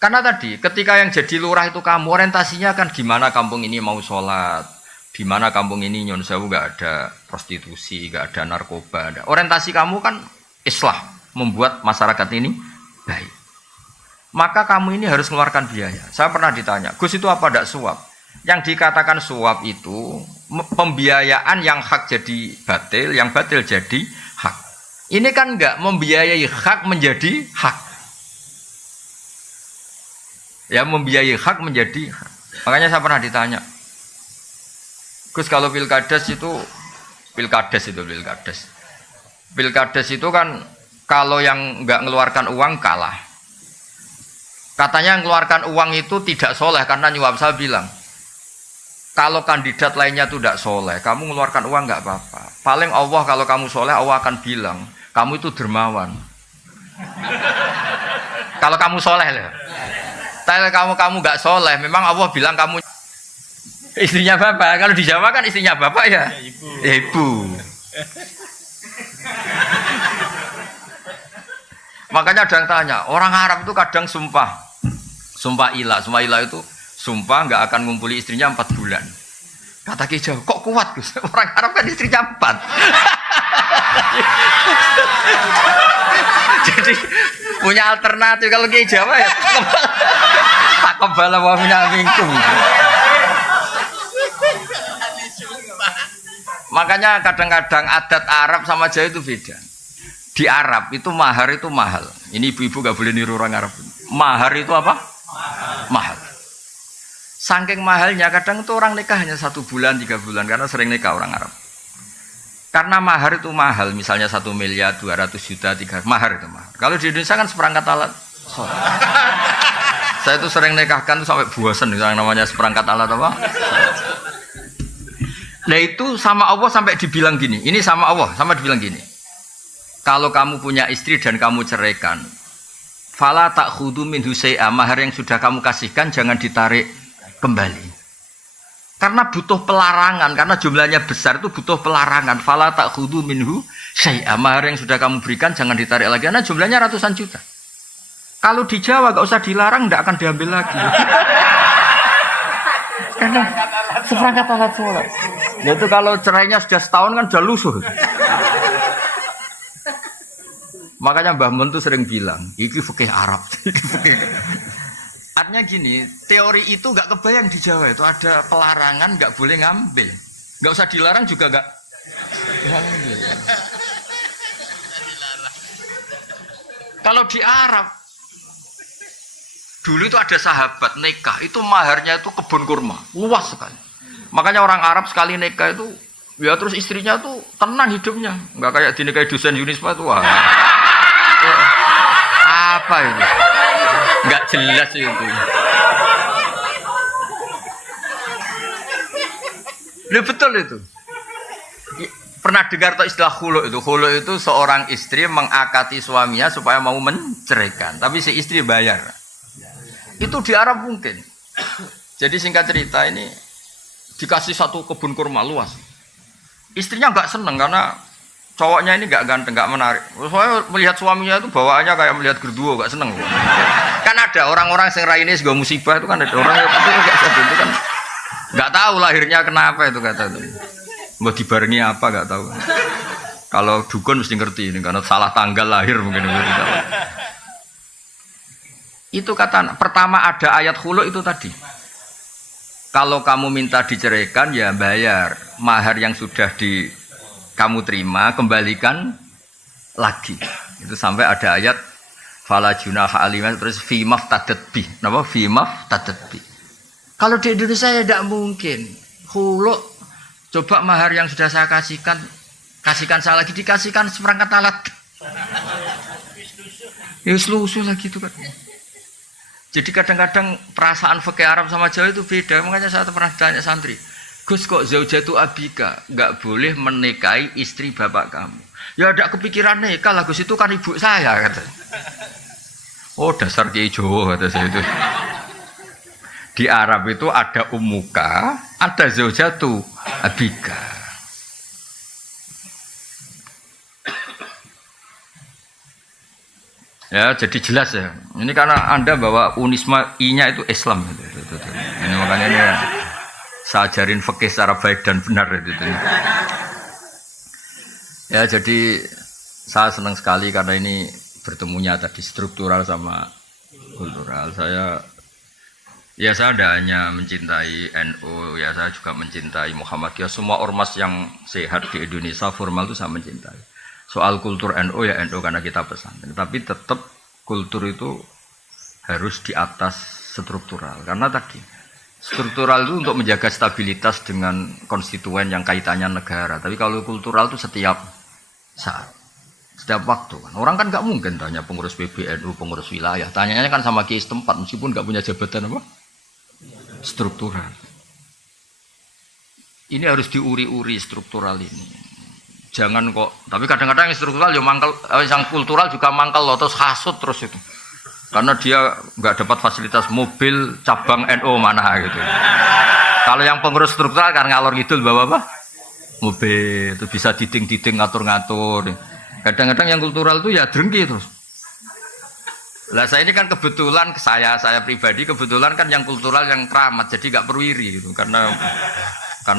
Karena tadi ketika yang jadi lurah itu kamu, orientasinya kan gimana kampung ini mau sholat, di mana kampung ini nyun sewu gak ada prostitusi, gak ada narkoba. Ada. Orientasi kamu kan islah, membuat masyarakat ini baik. Maka kamu ini harus mengeluarkan biaya. Saya pernah ditanya, Gus itu apa tidak suap? Yang dikatakan suap itu pembiayaan yang hak jadi batil, yang batil jadi hak. Ini kan enggak membiayai hak menjadi hak. Ya membiayai hak menjadi hak. Makanya saya pernah ditanya, Gus kalau pilkades itu itu kan kalau yang enggak mengeluarkan uang kalah. Katanya yang mengeluarkan uang itu tidak soleh karena nyuap. Saya bilang, Kalau kandidat lainnya itu tidak soleh, kamu mengeluarkan uang nggak apa-apa. Paling Allah kalau kamu soleh, Allah akan bilang, kamu itu dermawan. Kalau kamu soleh lah. Tapi kamu nggak soleh, memang Allah bilang kamu istrinya bapak. Kalau di Jawa kan istrinya bapak ya, ibu. Makanya ada yang tanya, orang Arab itu kadang sumpah ilah itu sumpah nggak akan ngumpuli istrinya 4 bulan. Kata Ki Jawa, kok kuat Gus? Orang Arab kan istrinya 4. Jadi punya alternatif. Kalau Ki Jawa ya tak kebal wa punya minkum. Makanya kadang-kadang adat Arab sama Jawa itu beda. Di Arab itu mahar itu mahal. Ini ibu-ibu gak boleh niru orang Arab. Mahar itu apa? Mahal. Saking mahalnya kadang itu orang nikah hanya 1 bulan 3 bulan karena sering nikah orang Arab. Karena mahar itu mahal, misalnya 1 miliar 200 juta 3 mahar itu mahal. Kalau di Indonesia kan seperangkat alat sholat. Saya itu sering nikahkan tuh sampai bosan yang namanya seperangkat alat apa? Nah itu sama Allah sampai dibilang gini. Ini sama Allah sama dibilang gini. Kalau kamu punya istri dan kamu ceraikan, fala ta'khudhu minhu syai'a, mahar yang sudah kamu kasihkan jangan ditarik kembali. Karena butuh pelarangan, karena jumlahnya besar itu butuh pelarangan. Fala ta'khudhu minhu syai'a, mahar yang sudah kamu berikan jangan ditarik lagi karena jumlahnya ratusan juta. Kalau di Jawa gak usah dilarang, tidak akan diambil lagi. Karena seperangkat alat sholat. Nah itu kalau cerainya sudah setahun kan sudah lusuh. Makanya Mbah Mun tuh sering bilang, iki fikih Arab. Artinya gini, teori itu nggak kebayang di Jawa itu ada pelarangan nggak boleh ngambil, nggak usah dilarang juga nggak. Kalau di Arab, dulu itu ada sahabat nikah itu maharnya itu kebun kurma, luas sekali. Makanya orang Arab sekali nikah itu, ya terus istrinya tuh tenang hidupnya, nggak kayak dinikahi dosen Unisba tuh. Wah. Apa ini? Nggak jelas itu. Ya betul itu. Pernah dengar tuh istilah khulu itu? Khulu itu seorang istri mengakati suaminya supaya mau menceraikan, tapi si istri bayar. Itu di Arab mungkin. Jadi singkat cerita ini dikasih 1 kebun kurma luas. Istrinya nggak seneng karena cowoknya ini nggak ganteng, nggak menarik. Soalnya melihat suaminya itu bawaannya kayak melihat gerduo, nggak seneng. Kan ada orang-orang yang raine juga musibah itu kan ada orang yang itu kan nggak tahu lahirnya kenapa itu kata itu. Mau dibarengi apa nggak tahu. Kalau dukun mesti ngerti ini karena salah tanggal lahir mungkin. Itu kata pertama ada ayat khulu itu tadi. Kalau kamu minta diceraikan ya bayar mahar yang sudah kamu terima, kembalikan lagi. Itu sampai ada ayat fala junaha alimah terus fi maftadat bi. Napa fi maftadat bi. Kalau di Indonesia ya tidak mungkin. Khulu coba mahar yang sudah saya kasihkan saya lagi dikasihkan seperangkat alat. Ya lusuh lagi itu kan. Jadi kadang-kadang perasaan fikih Arab sama Jawa itu beda. Makanya saya pernah tanya santri, Gus kok zaujatu abika nggak boleh menikahi istri bapak kamu? Ya ada kepikiran nikah lah Gus, itu kan ibu saya kata. Oh dasar Kiai Jawa kata saya itu. Di Arab itu ada ummuka, ada zaujatu abika. Ya jadi jelas ya. Ini karena Anda bawa Unisma I-nya itu Islam. Ini makanya ini saya ajarin fikih secara baik dan benar itu. Ya jadi saya senang sekali karena ini bertemunya tadi struktural sama kultural. Saya tidak hanya mencintai NU, ya saya juga mencintai Muhammadiyah. Semua ormas yang sehat di Indonesia formal itu saya mencintai. Soal kultur NU ya NU karena kita pesantren. Tapi tetap kultur itu harus di atas struktural. Karena tadi struktural itu untuk menjaga stabilitas dengan konstituen yang kaitannya negara. Tapi kalau kultural itu setiap saat, setiap waktu. Orang kan nggak mungkin tanya pengurus PBNU, pengurus wilayah. Tanyanya kan sama kiai setempat meskipun nggak punya jabatan apa? Struktural. Ini harus diuri-uri struktural ini. Jangan kok. Tapi kadang-kadang yang struktural ya mangkel, yang kultural juga mangkel loh, terus hasut terus itu. Karena dia nggak dapat fasilitas mobil cabang NU mana gitu. Kalau yang pengurus struktural kan ngalor ngidul bawa apa? Mobil itu bisa diding-diding ngatur-ngatur. Kadang-kadang yang kultural itu ya drengki terus. Lah saya ini kan kebetulan saya pribadi kebetulan kan yang kultural yang keramat jadi nggak perlu iri gitu karena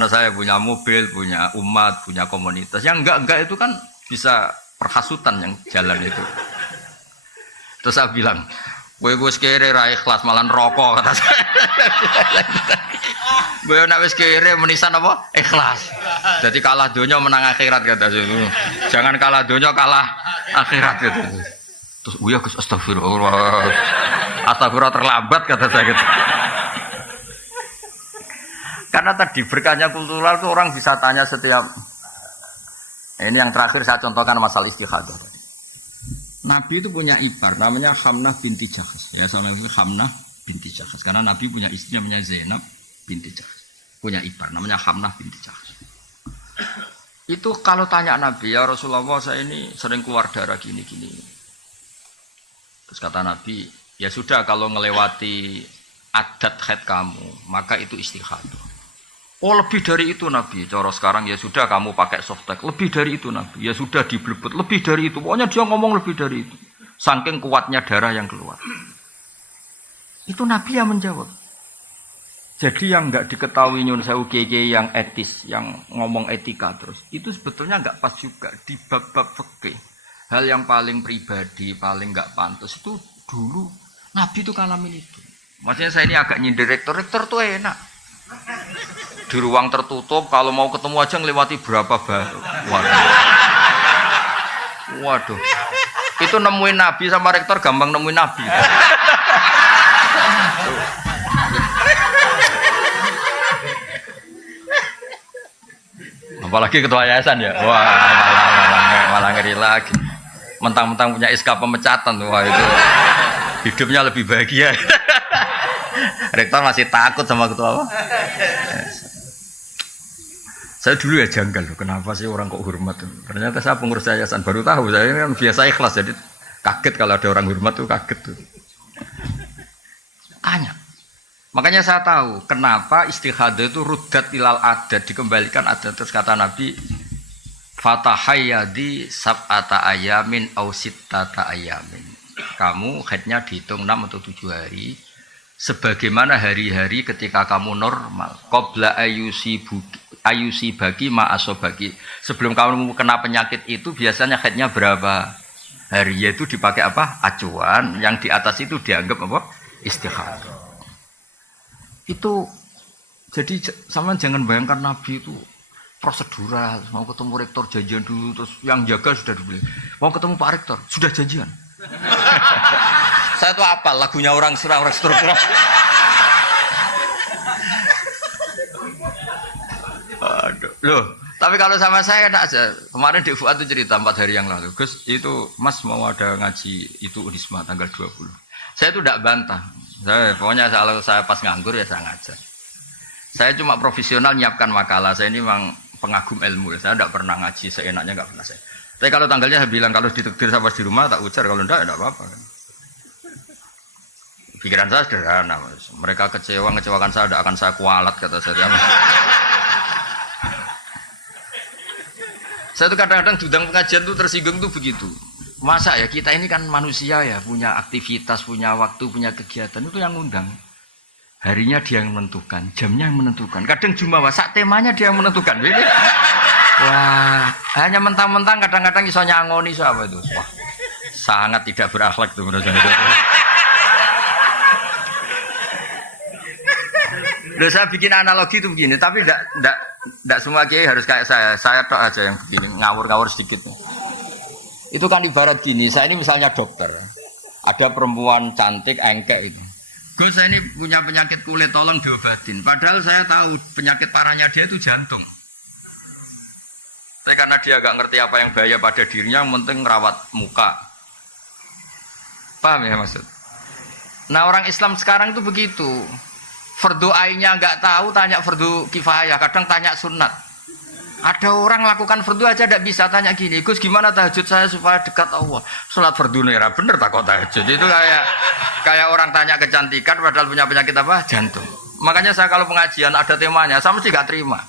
saya punya mobil, punya umat, punya komunitas. Yang enggak itu kan bisa perhasutan yang jalan itu. Terus saya bilang, gue kere ra ikhlas malah rokok kata saya. Gue nek wis kere menisan apa? Ikhlas. Jadi kalah donya menang akhirat kata saya. Jangan kalah donya kalah akhirat gitu. Terus ya Gus astagfirullah. Astagfirullah terlambat kata saya gitu. Karena tadi berkahnya kultural itu orang bisa tanya setiap. Ini yang terakhir saya contohkan masalah istikhadah tadi. Nabi itu punya ipar namanya Hamnah binti Jahas. Ya, sama Hamnah binti Jahas. Karena Nabi punya istri namanya Zainab binti Jahas. Punya ipar namanya Hamnah binti Jahas. Itu kalau tanya Nabi, ya Rasulullah saya ini sering keluar darah gini-gini. Terus kata Nabi, ya sudah kalau ngelewati adat haid kamu, maka itu istikhadah. Oh lebih dari itu Nabi, cara sekarang ya sudah kamu pakai softtek, lebih dari itu Nabi, ya sudah diblebet, lebih dari itu, pokoknya dia ngomong lebih dari itu, saking kuatnya darah yang keluar. Itu Nabi yang menjawab. Jadi yang nggak diketahui nyun sewu kiai yang etis, yang ngomong etika terus, itu sebetulnya nggak pas juga di bab-bab fikih. Hal yang paling pribadi, paling nggak pantas itu dulu Nabi itu kalamin itu. Maksudnya saya ini agak nyindir rektor tuh enak. Di ruang tertutup kalau mau ketemu aja ngelewati berapa baru. Waduh. Itu nemuin Nabi sama rektor gampang nemuin Nabi. Apalagi ketua yayasan ya. Wah, malah ngeri lagi. Mentang-mentang punya SK pemecatan. Wah itu hidupnya lebih bahagia. Rektor masih takut sama ketua apa? Saya dulu ya janggal loh, kenapa sih orang kok hormat? Ternyata saya pengurus yayasan baru tahu, saya kan biasa ikhlas jadi kaget kalau ada orang hormat tuh kaget tuh. Tanya. Makanya saya tahu kenapa istikhadah itu rudat ilal adat, dikembalikan adat. Terus kata Nabi, fatahayyadi sab'ata ayamin au sittata ayamin. Kamu haidnya dihitung 6 atau 7 hari. Sebagaimana hari-hari ketika kamu normal. Qabla ayusi bagi ma'asobagi. Sebelum kamu kena penyakit itu biasanya haidnya berapa hari? Yaitu dipakai apa? Acuan. Yang di atas itu dianggap apa? Istikhadah. Itu jadi sama jangan bayangkan Nabi itu prosedural. Mau ketemu rektor janjian dulu, terus yang jaga sudah dibeli. Mau ketemu Pak Rektor sudah janjian. Saya tuh apa lagunya orang struktural. Aduh, loh. Tapi kalau sama saya enak aja. Kemarin Dek Fuad itu cerita 4 hari yang lalu. Gus, itu Mas mau ada ngaji itu Unisma tanggal 20. Saya itu tidak bantah. Pokoknya kalau saya pas nganggur ya saya ngajar. Saya cuma profesional nyiapkan makalah. Saya ini memang pengagum ilmu. Saya tidak pernah ngaji seenaknya, nggak pernah saya. Tapi kalau tanggalnya saya bilang kalau ditakdir saya pas di rumah tak ujar, kalau enggak ya enggak apa-apa. Pikiran saya sederhana, Mas. Mereka ngecewakan saya, tidak akan saya kualat kata saya. Saya tuh kadang-kadang diundang pengajian tuh tersinggung tuh begitu. Masa ya kita ini kan manusia ya, punya aktivitas, punya waktu, punya kegiatan, itu yang ngundang. Harinya dia yang menentukan, jamnya yang menentukan. Kadang jumawa, sak temanya dia yang menentukan. Jadi, wah, hanya mentang-mentang kadang-kadang iso nyangoni siapa itu. Wah, sangat tidak berakhlak tuh menurut saya. Loh, saya bikin analogi itu begini, tapi tidak semua kiai harus kayak saya. Saya tok aja yang begini, ngawur-ngawur sedikit. Itu kan ibarat gini, saya ini misalnya dokter. Ada perempuan cantik, engkek itu. Gus, saya ini punya penyakit kulit, tolong diobatin. Padahal saya tahu penyakit parahnya dia itu jantung. Tapi karena dia agak ngerti apa yang bahaya pada dirinya, yang penting merawat muka. Paham ya maksud? Nah orang Islam sekarang itu begitu. Fardu ainnya enggak tahu, tanya fardu kifayah, kadang tanya sunat. Ada orang lakukan fardu aja tidak bisa tanya gini, Gus gimana tahajud saya supaya dekat Allah? Salat fardu nera bener tak kok tahajud? Itu kayak orang tanya kecantikan padahal punya penyakit apa? Jantung. Makanya saya kalau pengajian ada temanya, saya mesti gak terima.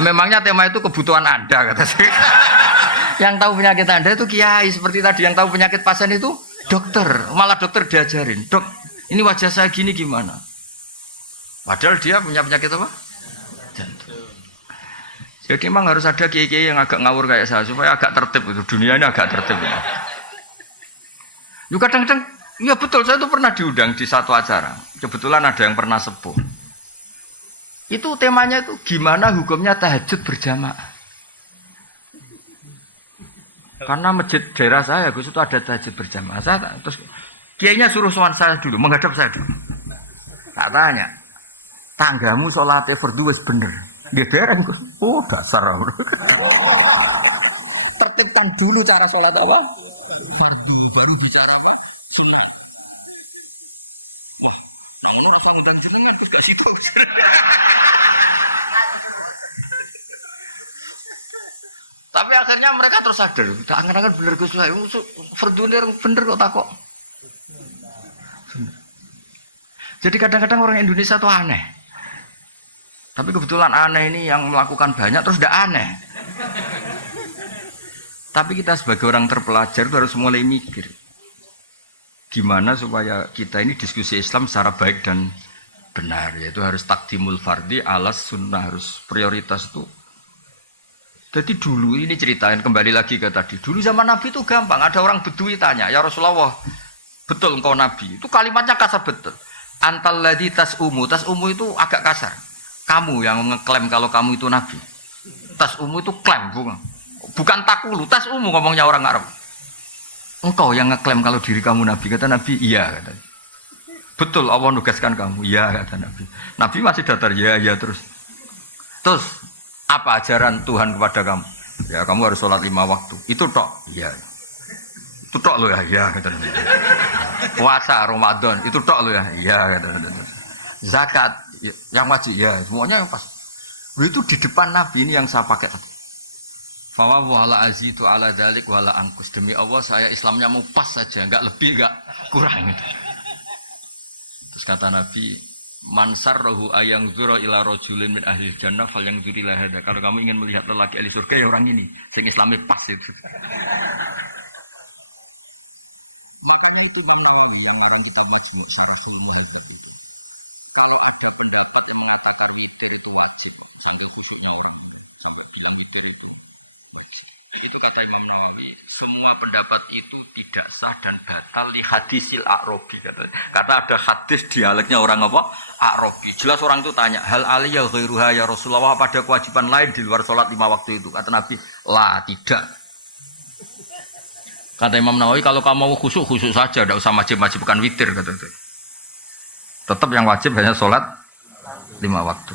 Memangnya tema itu kebutuhan Anda kata saya. Yang tahu penyakit Anda itu kiai seperti tadi, yang tahu penyakit pasien itu dokter. Malah dokter diajarin, dok ini wajah saya gini gimana? Padahal dia punya penyakit apa? Jantung. Jadi memang harus ada kiai-kiai yang agak ngawur kayak saya supaya agak tertib itu, dunia ini agak tertib. Juga kadang-kadang, ya betul, saya itu pernah diundang di satu acara. Kebetulan ada yang pernah sepuh. Itu temanya itu gimana hukumnya tahajud berjamaah. Karena masjid daerah saya, Gus itu ada tahajud berjamaah. Terus kiainya suruh sowan saya dulu, menghadap saya dulu. Tak tanya, tanggamu sholatnya fardu wis bener. Gederan, oh dasar. Tertibkan dulu cara sholat apa? Fardu, baru bicara apa? Sunat. Nah, orang sholat dan jenengan berkat situ. Tapi akhirnya mereka terus sadar, angan-angan bener Gus saya, fardu bener kok tak kok. Jadi kadang-kadang orang Indonesia tuh aneh. Tapi kebetulan aneh ini yang melakukan banyak terus tidak aneh. Tapi kita sebagai orang terpelajar itu harus mulai mikir. Gimana supaya kita ini diskusi Islam secara baik dan benar. Yaitu harus takdimul fardi alas sunnah. Harus prioritas itu. Jadi dulu ini ceritain kembali lagi ke tadi. Dulu zaman Nabi itu gampang. Ada orang Bedui tanya, ya Rasulullah, betul engkau Nabi? Itu kalimatnya kasar betul. Antal ladzi tas'umu. Tas'umu itu agak kasar. Kamu yang ngeklaim kalau kamu itu Nabi. Tas'umu itu klaim, bukan takulu. Tas'umu ngomongnya orang Arab. Engkau yang ngeklaim kalau diri kamu Nabi. Kata Nabi, iya. Kata. Betul, Allah nugaskan kamu. Iya, kata Nabi. Nabi masih datar, ya terus. Terus, apa ajaran Tuhan kepada kamu? Ya, kamu harus sholat 5 waktu. Itu tok. Iya. Itu tok lo ya. Iya, kata Nabi. Puasa Ramadan. Itu tok lo ya. Iya, kata Nabi. Zakat yang wajib ya semuanya pas. Itu di depan Nabi ini yang saya pakai tadi. Fa wala azitu ala dzalik wala angkus. Demi Allah saya Islamnya mau pas saja, enggak lebih enggak kurang itu. Terus kata Nabi, man sarrahu ayang zura ila rajulin min ahli jannah falyanzur ila hada. Kalau kamu ingin melihat lelaki ahli surga ya orang ini, sing Islamnya pas itu. Makanya itu Imam Nawawi yang ngarang kitab Majmu' Syarahul Muhadzab. Kalau ada pendapat yang mengatakan witir itu wajib, sampai khusus orang, sampai bilang witir itu. Begitu kata Imam Nawawi, semua pendapat itu tidak sah dan batal di hadisil A'robi. Kata ada hadis dialeknya orang apa? A'robi. Jelas orang itu tanya, hal aliyah ghairuha ya Rasulullah, apa ada kewajiban lain di luar sholat 5 waktu itu? Kata Nabi, lah tidak. Kata Imam Nawawi, kalau kamu mau khusyuk saja, tidak usah wajib-wajibkan witir. Kata itu. Tetap yang wajib hanya sholat 5 waktu.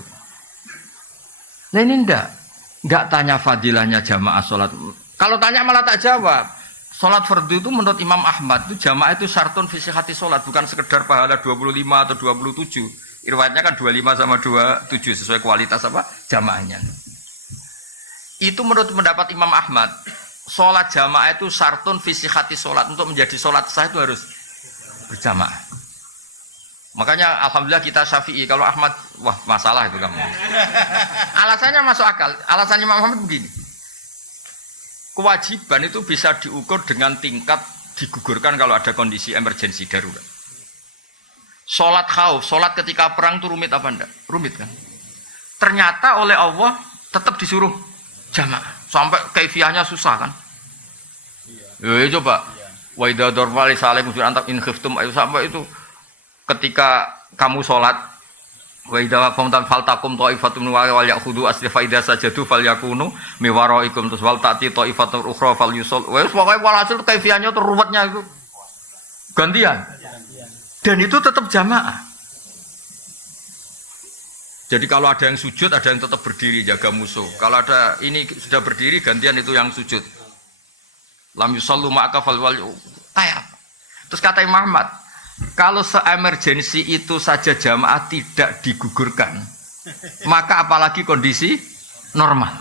Nah ini enggak tanya fadilahnya jamaah sholat. Kalau tanya malah tak jawab. Sholat fardu itu menurut Imam Ahmad itu jamaah itu syartun fi sihhati sholat, bukan sekedar pahala 25 atau 27. Riwayatnya kan 25 sama 27 sesuai kualitas apa jamaahnya. Itu menurut pendapat Imam Ahmad. Sholat jamaah itu syartun fi sihhati sholat, untuk menjadi sholat sah itu harus berjamaah. Makanya alhamdulillah kita Syafi'i, kalau Ahmad wah masalah itu kamu. Alasannya masuk akal. Alasannya Imam Ahmad begini. Kewajiban itu bisa diukur dengan tingkat digugurkan kalau ada kondisi emergensi darurat. Sholat khauf, sholat ketika perang itu rumit apa enggak? Rumit kan? Ternyata oleh Allah tetap disuruh jamaah. Sampai kaifiahnya susah kan? Ya coba. Wa idza darba li salaikum fi antab in khiftum ayu sampai itu ketika kamu sholat wa idza qamtum faltakum ta'ifatun wa ya'khudhu aslifa idza sajadu falyakunu miwaraikum tus wal ta'ti ta'ifatun ukhra falyusul wes pokoke walhasil kaifiahnya itu ruwetnya itu gantian dan itu tetap jamaah. Jadi kalau ada yang sujud ada yang tetap berdiri jaga musuh, kalau ada ini sudah berdiri gantian itu yang sujud lam yusallu ma'aka fal wal kayak. Terus kata Imam Ahmad, Kalau se-emergensi itu saja jamaah tidak digugurkan, maka apalagi kondisi normal.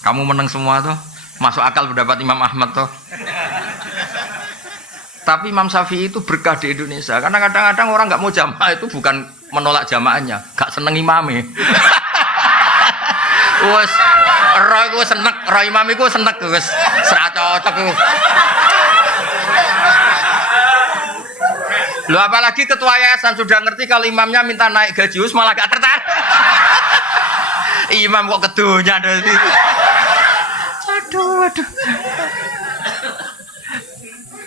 Kamu menang semua tuh, masuk akal pendapat Imam Ahmad tuh. Tapi Imam Syafi'i itu berkah di Indonesia, karena kadang-kadang orang nggak mau jamaah itu bukan menolak jamaahnya, gak seneng imamnya. Wes, roh gue senek, roh imam gue senek, wes serat cocok. Lo apalagi ketua yayasan sudah ngerti kalau imamnya minta naik gaji, malah gak tertarik. Imam kok kedunya dari itu. Aduh.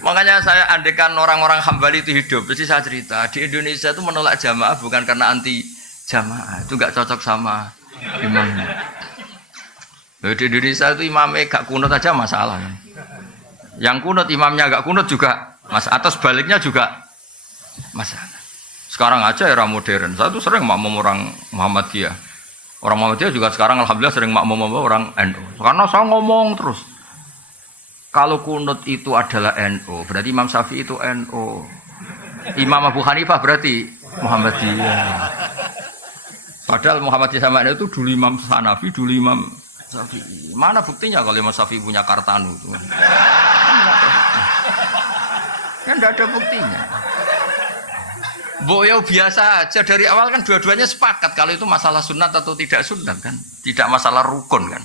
Makanya saya andekan orang-orang Hambali itu hidup, pasti saya cerita di Indonesia itu menolak jamaah bukan karena anti jamaah, itu gak cocok sama imamnya. Di Indonesia itu imamnya gak kunut aja masalah kan. Yang kunut imamnya gak kunut juga masalah, atau sebaliknya juga masalah. Sekarang aja era modern, saya tuh sering makmum orang Muhammadiyah. Orang Muhammadiyah juga sekarang alhamdulillah sering makmum orang NU. Karena saya ngomong terus, kalau kunut itu adalah NU, berarti Imam Syafi'i itu NU. Imam Abu Hanifah berarti Muhammadiyah. Padahal Muhammadiyah sama NU itu dulu Imam Hanafi, dulu Imam Syafi'i. Mana buktinya kalau Imam Syafi'i punya Kartanu itu? Kan tidak ada buktinya. Boyo biasa aja dari awal kan dua-duanya sepakat kalau itu masalah sunat atau tidak sunat kan, tidak masalah rukun kan.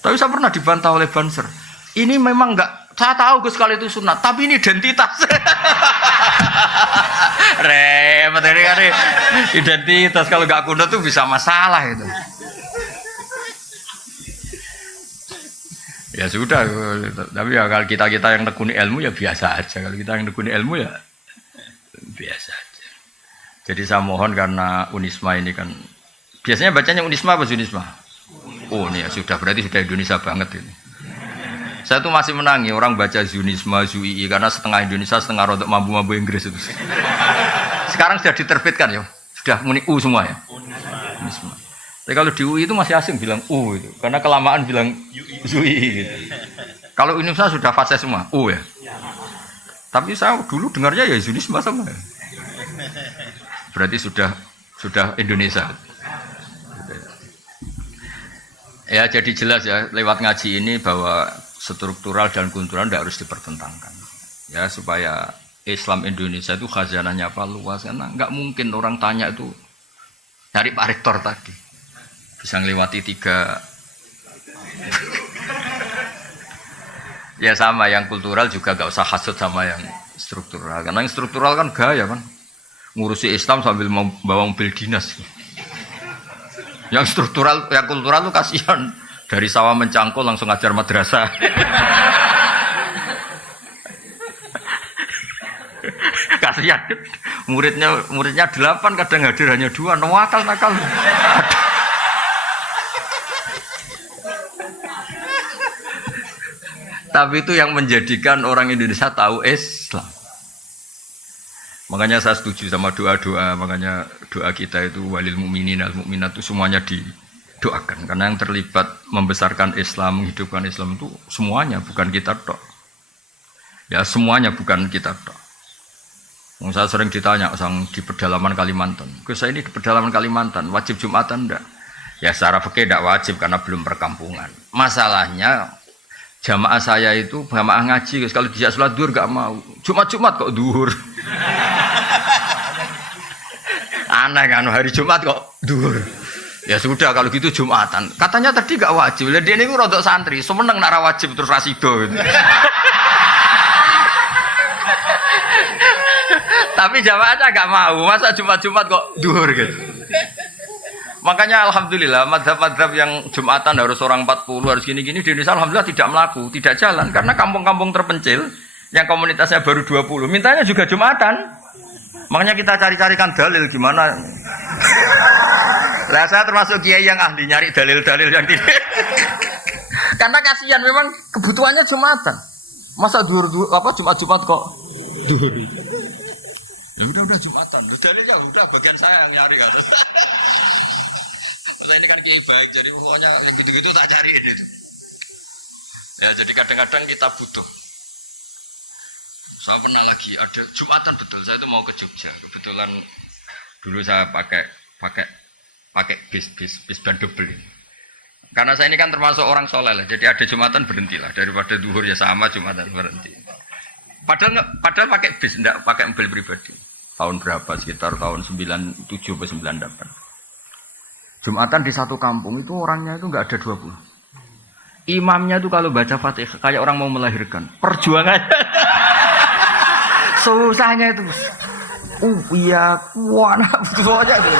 Tapi saya pernah dibantah oleh Banser. Ini memang enggak, saya tahu Gus kalau itu sunat, tapi ini identitas. Repot ini kan identitas, kalau enggak kunut tuh bisa masalah itu. Ya sudah, tapi ya kalau kita yang nekuni ilmu ya biasa aja. Kalau kita yang nekuni ilmu ya biasa aja. Jadi saya mohon karena Unisma ini kan biasanya bacanya Unisma apa Unisma? Oh ini ya sudah, berarti sudah Indonesia banget ini. Saya tuh masih menangi orang baca Zunisma, Zui karena setengah Indonesia setengah rodok mampu Inggris itu. Sekarang sudah diterbitkan ya, sudah muni U semua ya. Unisma. Tapi kalau di UI itu masih asing bilang U itu, karena kelamaan bilang Zui gitu. Kalau Indonesia sudah fase semua U ya. Tapi saya dulu dengarnya ya Zunisma sama ya. Berarti sudah Indonesia. Ya jadi jelas ya lewat ngaji ini bahwa struktural dan kultural tidak harus dipertentangkan. Ya supaya Islam Indonesia itu khazanahnya apa luas, karena nggak mungkin orang tanya itu cari Pak Rektor tadi bisa melewati 3. Ya sama yang kultural juga gak usah hasut sama yang struktural, karena yang struktural kan gaya kan ngurusi Islam sambil membawa mobil dinas. Yang struktural, yang kultural tuh kasihan, dari sawah mencangkul langsung ngajar madrasah. Kasihan, muridnya 8 kadang hadir hanya 2, nakal. Tapi itu yang menjadikan orang Indonesia tahu Islam. Makanya saya setuju sama doa-doa, makanya doa kita itu walil mu'minin al mu'minat itu semuanya didoakan. Karena yang terlibat membesarkan Islam, menghidupkan Islam itu semuanya, bukan kita tok. Ya semuanya bukan kita tok. Saya sering ditanya di pedalaman Kalimantan. Saya ini di pedalaman Kalimantan, wajib Jumatan enggak? Ya secara fikih enggak wajib karena belum perkampungan. Masalahnya jamaah saya itu jamaah ngaji, kalau dijak sholat duhur gak mau. Jumat kok duhur. Aneh kan, hari Jumat kok duhur. Ya sudah kalau gitu Jumatan. Katanya tadi gak wajib. Dia ini rodok santri, semeneng nara wajib terus rasido gitu. Tapi jamaahnya gak mau. Masa Jumat kok duhur gitu. Makanya alhamdulillah madhab-madhab yang Jumatan harus orang 40 harus gini-gini di Indonesia alhamdulillah tidak melaku, tidak jalan karena kampung-kampung terpencil yang komunitasnya baru 20 mintanya juga Jumatan. Makanya kita cari-carikan dalil gimana. Lah saya termasuk kiai yang ahli nyari dalil-dalil yang tidak. Karena kasihan memang kebutuhannya Jumatan. Masa Jumat kok duhur. Ya udah Jumatan. Dalilnya udah bagian saya yang nyari harus. Saya ini kan kiai baik, jadi pokoknya gitu tak cari ini. Ya jadi kadang-kadang kita butuh Saya pernah lagi ada Jumatan betul. Saya itu mau ke Jogja. Kebetulan dulu saya pakai bis ban double ini. Karena saya ini kan termasuk orang soleh lah. Jadi ada Jumatan berhentilah daripada duhur ya sama Jumatan berhenti. Padahal pakai bis, enggak pakai mobil pribadi. Tahun berapa? Sekitar tahun 97 atau 98. Jumatan di satu kampung itu orangnya itu enggak ada 20. Imamnya itu kalau baca Fatihah kayak orang mau melahirkan. Perjuangannya susahnya itu. Iya, kuana betul aja gitu.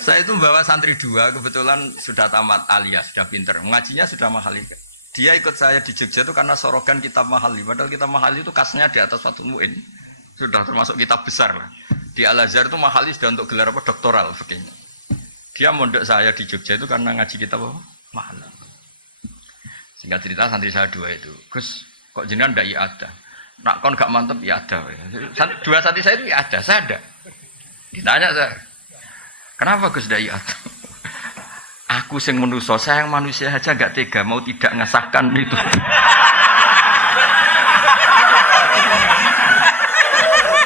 Saya itu membawa santri 2, kebetulan sudah tamat alias, sudah pinter. Mengajinya sudah mahali. Dia ikut saya di Jogja itu karena sorogan kitab mahali. Padahal kitab mahali itu kasnya di atas Fathul Mu'in. Sudah termasuk kitab besar lah. Di Al-Azhar itu mahali sudah untuk gelar apa? Doktoral begini. Dia mondok saya di Jogja itu karena ngaji kitab apa? Mahali. Singkat cerita santri saya 2 itu. Gus, kok jenengan ndak ada? Nak kon gak mantep ya ada. 2 santri saya itu ya ada, saya ada. Ditanya saya. Kenapa Gus Dayat? Aku sing manusia, saya yang manusia aja gak tega mau tidak ngesahkan itu.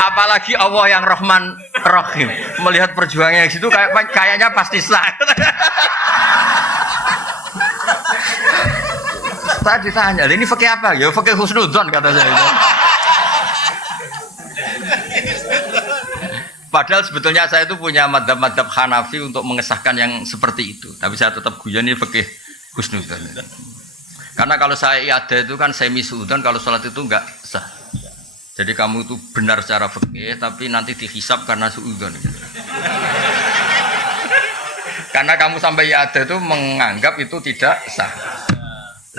Apalagi Allah yang Rahman Rahim. Melihat perjuangannya di situ kayaknya pasti sah. Saya ditanya, ini fikih apa? Ya fikih husnudzon kata saya. Padahal sebetulnya saya itu punya madhab-madhab Hanafi untuk mengesahkan yang seperti itu. Tapi saya tetap guyon ini fikih husnudzon. Karena kalau saya iada itu kan semi suudzon, kalau sholat itu enggak sah. Jadi kamu itu benar secara fikih, tapi nanti dihisab karena suudzon. Karena kamu sampai iada itu menganggap itu tidak sah.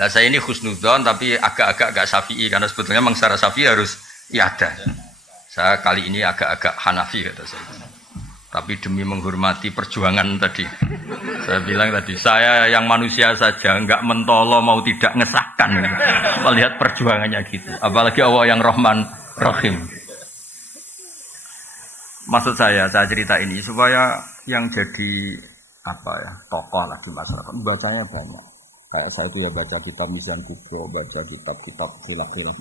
Lah saya ini husnudzon tapi agak-agak syafi'i karena sebetulnya memang secara syafi'i harus iada. Saya kali ini agak-agak Hanafi kata saya. Tapi demi menghormati perjuangan tadi. Saya bilang tadi, saya yang manusia saja enggak mentolo mau tidak ngesahkan melihat perjuangannya gitu. Apalagi Allah yang Rahman Rahim. Maksud saya cerita ini supaya yang jadi apa ya, tokoh lah di masyarakat bacanya banyak. Kayak saya itu ya baca kitab Mizan Kubro, baca kitab khilaf-khilaf.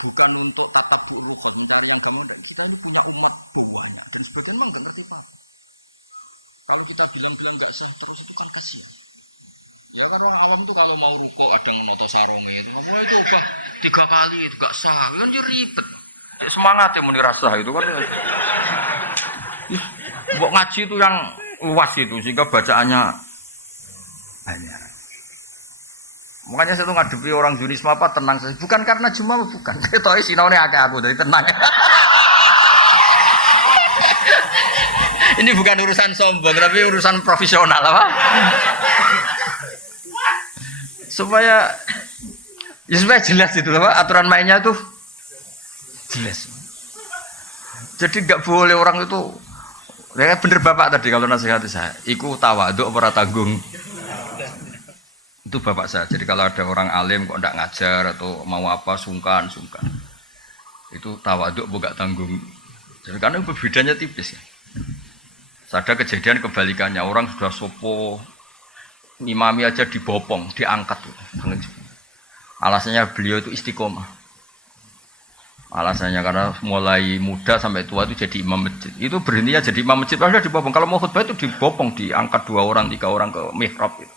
Bukan untuk tatap ruhut mencari yang kamu kita ini punya umat banyak dan sebagainya memang benar itu. Kalau kita bilang nggak sah terus itu kan kasihan. Ya kan orang awam itu kalau mau rukuk ada menoto sarung itu, semua itu apa 3 kali itu nggak sah, kan jadi ribet. Ya, semangat ya muni rasa itu kan. Mbok ngaji itu yang luas itu sehingga bacaannya banyak. Makanya saya tuh ngadepi orang Junisma apa tenang saja. Bukan karena cuma bukan. Saya tahu sinaune akeh aku dari tenang. Ini bukan urusan sombong, tapi urusan profesional apa? Supaya jelas itu apa? Aturan mainnya tuh jelas. Jadi nggak boleh orang itu. Ya bener bapak tadi kalau nasihati saya. Iku tawaduk ora tanggung. Itu bapak saya. Jadi kalau ada orang alim kok ndak ngajar atau mau apa sungkan. Itu tawaduk bukan tanggung. Jadi karena bedanya tipis ya. Ada kejadian kebalikannya, orang sudah sopo imami aja dibopong, diangkat. Alasannya beliau itu istiqomah. Alasannya karena mulai muda sampai tua itu jadi imam masjid. Itu berhentinya jadi imam masjid, padahal dibopong. Kalau mau khutbah itu dibopong, diangkat 2 orang, 3 orang ke mihrab itu.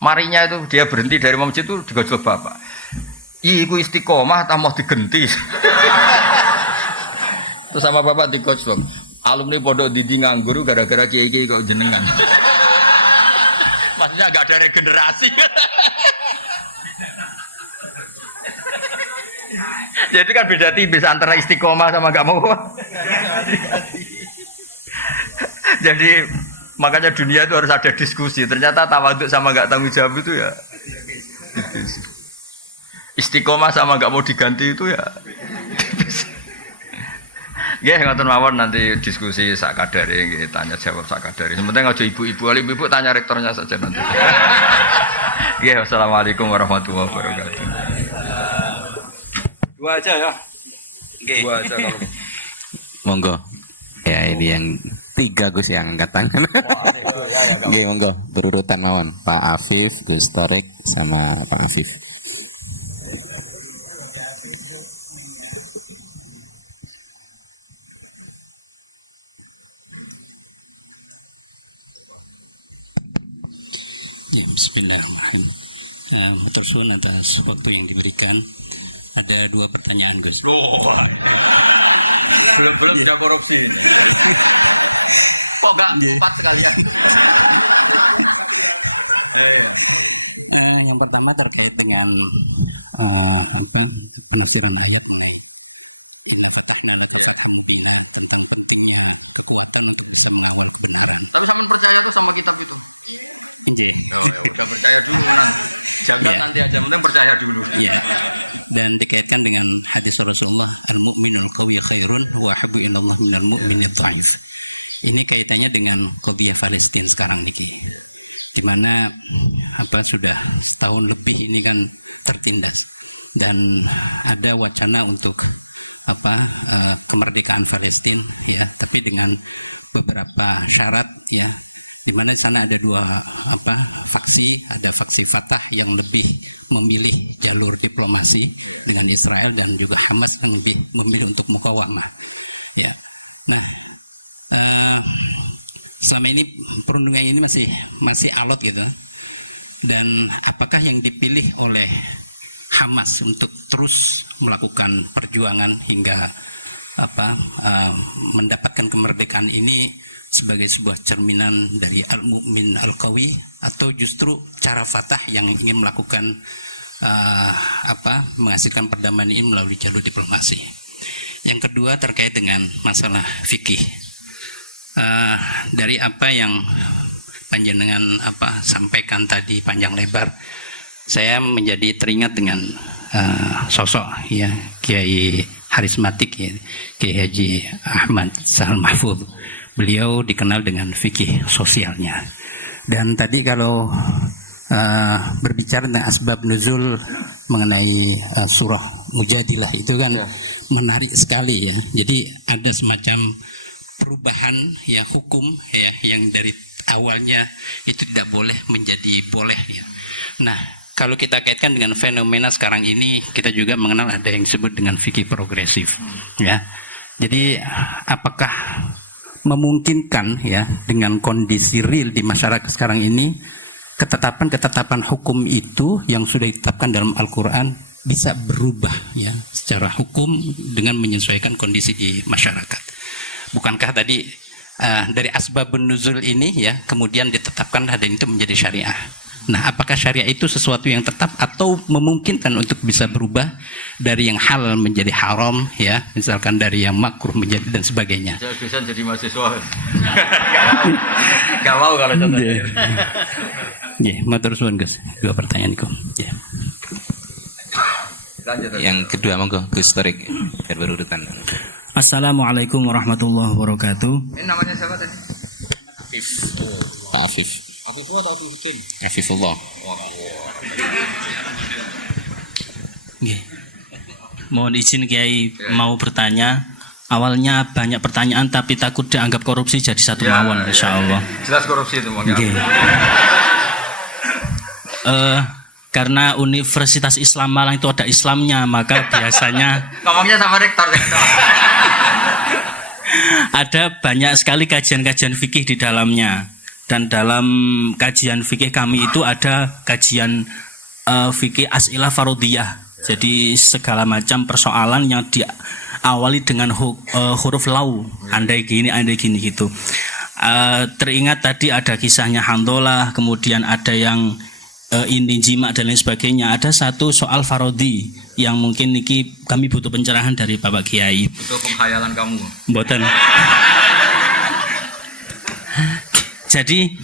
Marinya itu dia berhenti dari masjid itu digojol bapak. Iku istiqomah tak mau digenti. Terus sama bapak digojol. Alumni pondok Didi nganggur gara-gara kiai-kiai kok jenengan. Maksudnya enggak ada regenerasi. Jadi kan beda tipis antara istiqomah sama enggak mau. Jadi makanya dunia itu harus ada diskusi. Ternyata tawaduk sama enggak tanggung jawab itu ya. Istiqomah sama enggak mau diganti itu ya. Nggih ngoten mawon nanti diskusi sak kadare nggih tanya jawab sak kadare. Sementing aja ibu-ibu alim ibu tanya rektornya saja nanti. Nggih wassalamualaikum warahmatullahi wabarakatuh. 2 aja ya. Nggih. 2 aja kalau. Monggo. Ya ini yang 3 Gus yang angkat tangan. Nggih monggo berurutan mawon. Pak Afif, Gus Torik sama Pak Afif. Ya, bismillahirrahmanirrahim. Matur suwun atas waktu yang diberikan. Ada 2 pertanyaan, Gus. Belum bisa korupsi. Kok nggak empat sekalian? Yang pertama terkait dengan penelusuran ayat. Dan dikaitkan dengan hadis Rasulullah, al-mu'minul qawi khairun wa habbu ilallah minal mu'minid dhaif. Ini kaitannya dengan qadiyah Palestina sekarang niki. Di mana sudah setahun lebih ini kan tertindas dan ada wacana untuk kemerdekaan Palestina ya, tapi dengan beberapa syarat ya, di mana sana ada 2 faksi, ada faksi Fatah yang lebih memilih jalur diplomasi dengan Israel dan juga Hamas yang lebih memilih untuk mukawamah ya. Nah, selama ini perundungan ini masih alot gitu, dan apakah yang dipilih oleh Hamas untuk terus melakukan perjuangan hingga mendapatkan kemerdekaan ini sebagai sebuah cerminan dari al-mu'min al-qawi, atau justru cara Fatah yang ingin melakukan menghasilkan perdamaian ini melalui jalur diplomasi. Yang kedua terkait dengan masalah fikih. Dari apa yang panjenengan sampaikan tadi panjang lebar, saya menjadi teringat dengan sosok ya Kiai Harismatik ya, Kiai Haji Ahmad Sahal Mahfudz. Beliau dikenal dengan fikih sosialnya. Dan tadi kalau berbicara tentang asbab nuzul mengenai surah Mujadilah itu kan menarik sekali ya. Jadi ada semacam perubahan ya hukum ya, yang dari awalnya itu tidak boleh menjadi boleh ya. Nah, kalau kita kaitkan dengan fenomena sekarang ini, kita juga mengenal ada yang disebut dengan fikih progresif ya. Jadi apakah memungkinkan ya dengan kondisi real di masyarakat sekarang ini, ketetapan hukum itu yang sudah ditetapkan dalam Al-Quran bisa berubah ya secara hukum dengan menyesuaikan kondisi di masyarakat? Bukankah tadi dari asbabun nuzul ini ya kemudian ditetapkan dan itu menjadi syariah? Nah, apakah syariah itu sesuatu yang tetap atau memungkinkan untuk bisa berubah dari yang halal menjadi haram ya, misalkan dari yang makruh menjadi dan sebagainya? Bisa jadi mahasiswa. Gak mau kalau contohnya. Ya, matur suwun Gus. 2 pertanyaan Gus. Ya. Yang kedua monggo Gus Torik biar berurutan. Assalamualaikum warahmatullahi wabarakatuh. Ini namanya siapa tadi? Pak Afif. Afifullah. Mohon izin Kiai mau bertanya. Awalnya banyak pertanyaan tapi takut dianggap korupsi jadi satu mawon insyaallah. Jelas korupsi itu Bang. Karena Universitas Islam Malang itu ada Islamnya, maka biasanya ngomongnya sama rektor. ada banyak sekali kajian-kajian fikih di dalamnya. Dan dalam kajian fikih kami itu ada kajian fikih as'ilah farodiyah. Jadi segala macam persoalan yang diawali dengan huruf lau, andai gini gitu. Teringat tadi ada kisahnya Handolah, kemudian ada yang ini jima dan lain sebagainya. Ada satu soal farodi yang mungkin niki kami butuh pencerahan dari Bapak Kiai. Itu pengkhayalan kamu. Mboten. Jadi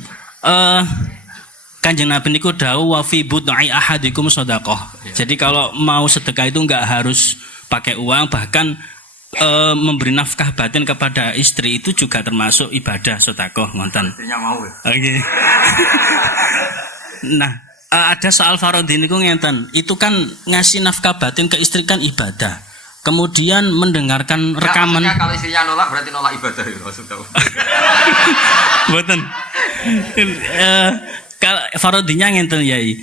Kanjeng Nabi niku dawuh wa fi bud'i ahadikum shadaqah. Jadi kalau mau sedekah itu enggak harus pakai uang, bahkan memberi nafkah batin kepada istri itu juga termasuk ibadah sedekah, ngoten. Istrinya mau ya. Oke. Nah, ada soal farodhi niku ngeten. Itu kan ngasih nafkah batin ke istri kan ibadah. Kemudian mendengarkan rekaman. Kalau istrinya nolak berarti nolak ibadah itu maksudnya. Mboten. Kalau farodinya ngenten Yai.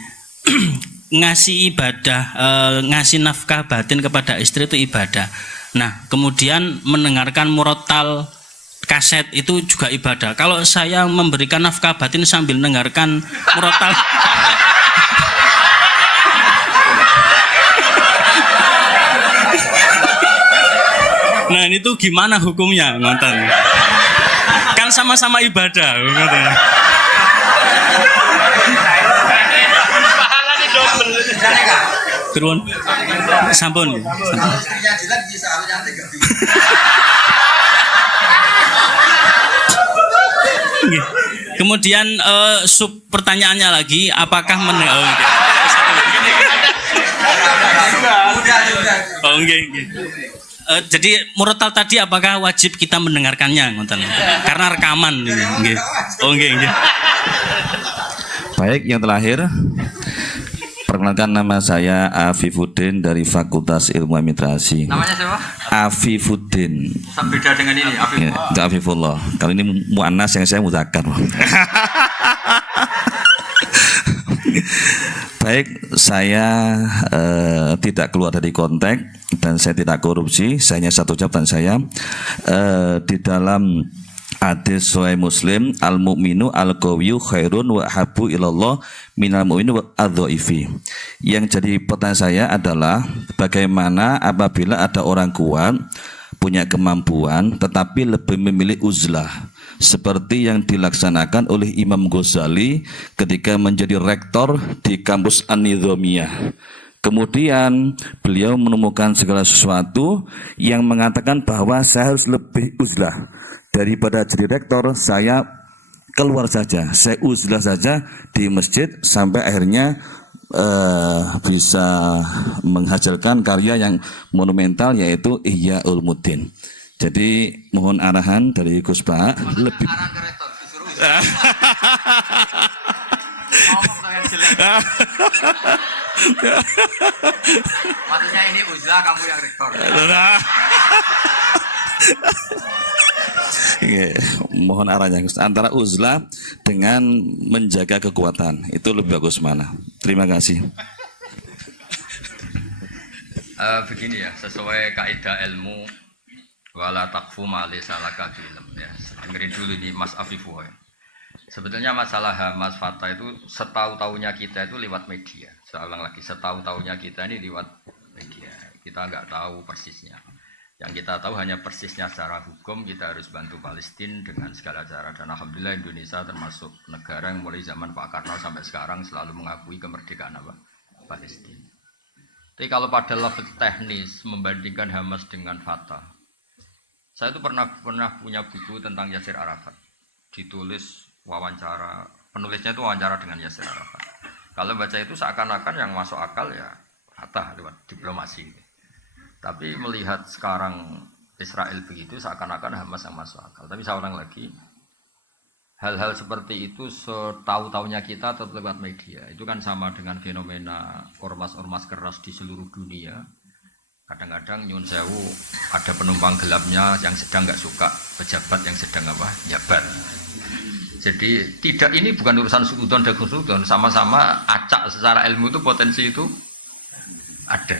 Ngasih ibadah, ngasih nafkah batin kepada istri itu ibadah. Nah, kemudian mendengarkan murotal kaset itu juga ibadah. Kalau saya memberikan nafkah batin sambil mendengarkan murotal nah itu gimana hukumnya, ngoten? Kan sama-sama ibadah, ngoten. Turun, sampun. Kemudian sub pertanyaannya lagi, apakah jadi murotal tadi apakah wajib kita mendengarkannya, ngoten? Karena rekaman nggih. Nggih. Baik, yang terakhir, perkenalkan nama saya Afifuddin dari Fakultas Ilmu Administrasi. Namanya siapa? Afifuddin. Beda dengan ini, Afif. Ya, Afifullah. Kali ini muannas, yang saya mudzakkar. Baik, saya tidak keluar dari konteks dan saya tidak korupsi. Saya hanya satu ucapan saya di dalam hadis Sahih Muslim, al mukminu al qawiyyu khairun wa habbu ilallah minal mu'minu adh-dhaifi. Yang jadi pertanyaan saya adalah bagaimana apabila ada orang kuat punya kemampuan tetapi lebih memilih uzlah, seperti yang dilaksanakan oleh Imam Ghazali ketika menjadi rektor di kampus An-Nizamiyah. Kemudian beliau menemukan segala sesuatu yang mengatakan bahwa saya harus lebih uzlah. Daripada jadi rektor, saya keluar saja, saya uzlah saja di masjid sampai akhirnya bisa menghasilkan karya yang monumental, yaitu Ihya Ulumuddin. Jadi mohon arahan dari Gus Pak lebih. Maksudnya ini uzlah, kamu yang rektor. Mohon arahnya antara uzlah dengan menjaga kekuatan, itu lebih bagus mana? Terima kasih. Begini ya, sesuai kaidah ilmu wala taqfu ma laysa laka ilm ya. Dengerin dulu ini Mas Afifu ya. Sebetulnya masalah Hamas Fatah itu setahu-tahunya kita itu lewat media. Saya ulang lagi, setahu-tahunya kita ini lewat media. Kita nggak tahu persisnya. Yang kita tahu hanya persisnya secara hukum, kita harus bantu Palestina dengan segala cara. Dan alhamdulillah Indonesia termasuk negara yang mulai zaman Pak Karno sampai sekarang selalu mengakui kemerdekaan Palestina. Tapi kalau pada level teknis membandingkan Hamas dengan Fatah, saya itu pernah punya buku tentang Yasir Arafat. Ditulis wawancara, penulisnya itu wawancara dengan Yasir Arafat. Kalau baca itu seakan-akan yang masuk akal ya Fatah lewat diplomasi. Tapi melihat sekarang Israel begitu, seakan-akan Hamas yang masuk akal. Tapi saya ulang lagi, hal-hal seperti itu setahu-tahunya kita tetap lewat media. Itu kan sama dengan fenomena ormas-ormas keras di seluruh dunia. Kadang-kadang nyun sewu ada penumpang gelapnya yang sedang nggak suka pejabat yang sedang jabat. Jadi tidak, ini bukan urusan sudon dan sudon, sama-sama acak secara ilmu itu potensi itu ada.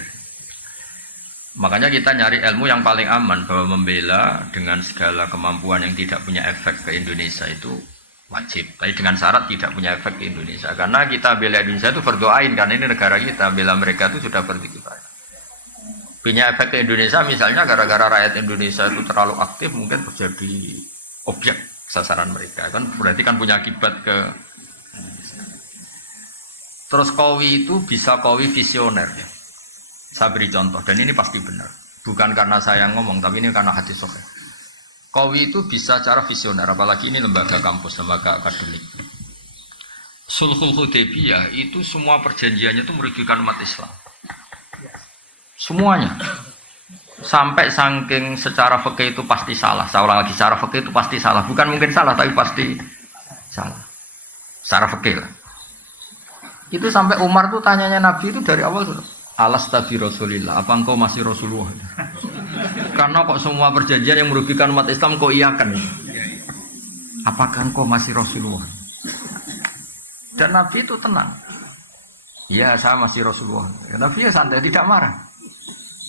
Makanya kita nyari ilmu yang paling aman, bahwa membela dengan segala kemampuan yang tidak punya efek ke Indonesia itu wajib. Tapi dengan syarat tidak punya efek ke Indonesia. Karena kita bela Indonesia itu berdoain, karena ini negara kita, bela mereka itu sudah beribadah. Punya efek ke Indonesia misalnya gara-gara rakyat Indonesia itu terlalu aktif, mungkin terjadi objek sasaran mereka. Kan berarti kan punya akibat ke. Terus Kowi itu bisa Kowi visioner ya. Saya beri contoh, dan ini pasti benar. Bukan karena saya ngomong, tapi ini karena hadis sahih. Kowi itu bisa cara visioner, apalagi ini lembaga kampus, lembaga akademik. Sulhul Hudaybiyah itu semua perjanjiannya itu merugikan umat Islam. Semuanya. Sampai saking secara fikih itu pasti salah. Saya ulang lagi, secara fikih itu pasti salah. Bukan mungkin salah, tapi pasti salah. Secara fikih lah. Itu sampai Umar tuh tanyanya Nabi itu dari awal tuh. Alastabi Rasulillah, apa engkau masih Rasulullah? Karena kok semua perjanjian yang merugikan umat Islam kau iakan? Apakah engkau masih Rasulullah? Dan Nabi itu tenang. Ya, saya masih Rasulullah. Nabi ya santai, tidak marah.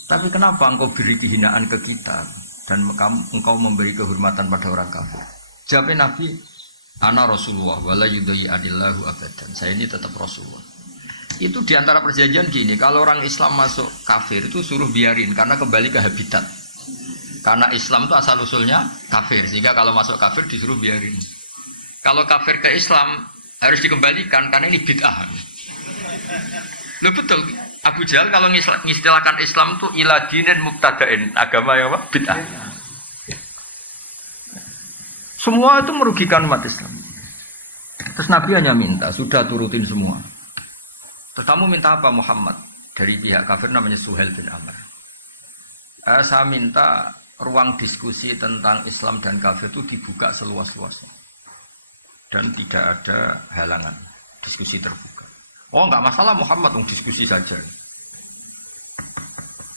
Tapi kenapa engkau beri kehinaan ke kita? dan engkau memberi kehormatan pada orang kafir. Jawabnya Nabi, ana Rasulullah wala yudai adillahu abadan. Saya ini tetap Rasulullah. Itu diantara perjanjian gini, kalau orang Islam masuk kafir itu suruh biarin karena kembali ke habitat. Karena Islam itu asal usulnya kafir, sehingga kalau masuk kafir disuruh biarin. Kalau kafir ke Islam harus dikembalikan karena ini bid'ah. Loh betul. Abu Jahal kalau ngistilahkan Islam itu ila dinin mubtada'in, agama yang apa? Bid'ah. Semua itu merugikan umat Islam. Terus Nabi hanya minta, sudah turutin semua. Terus kamu minta apa Muhammad? Dari pihak kafir namanya Suhail bin Amr. Saya minta ruang diskusi tentang Islam dan kafir itu dibuka seluas-luasnya. Dan tidak ada halangan, diskusi terbuka. Oh enggak masalah Muhammad, diskusi saja.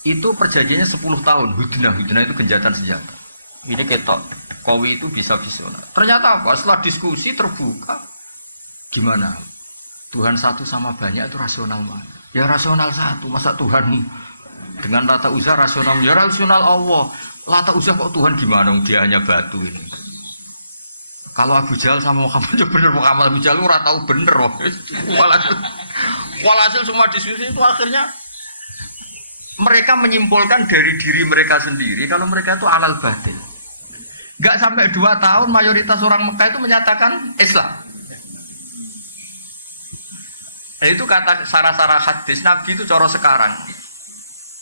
Itu perjanjiannya 10 tahun, hudnah itu genjatan senjata. Ini ketok, Kowi itu bisa visioner. Ternyata apa? Setelah diskusi terbuka, gimana? Tuhan satu sama banyak itu rasional mana? Ya rasional satu, masa Tuhan dengan Lata Uzza rasional? Ya rasional Allah. Lata Uzza kok Tuhan gimana? Dia hanya batu ini. Kalau Abu Jahal sama Muhammad ya bener, Muhammad Abu Jahal ora tahu bener. Walhasil semua diskusi itu akhirnya mereka menyimpulkan dari diri mereka sendiri kalau mereka itu alal batin. Gak sampai 2 tahun mayoritas orang Mekah itu menyatakan Islam. Itu kata sarah-sarah hadis Nabi itu cara sekarang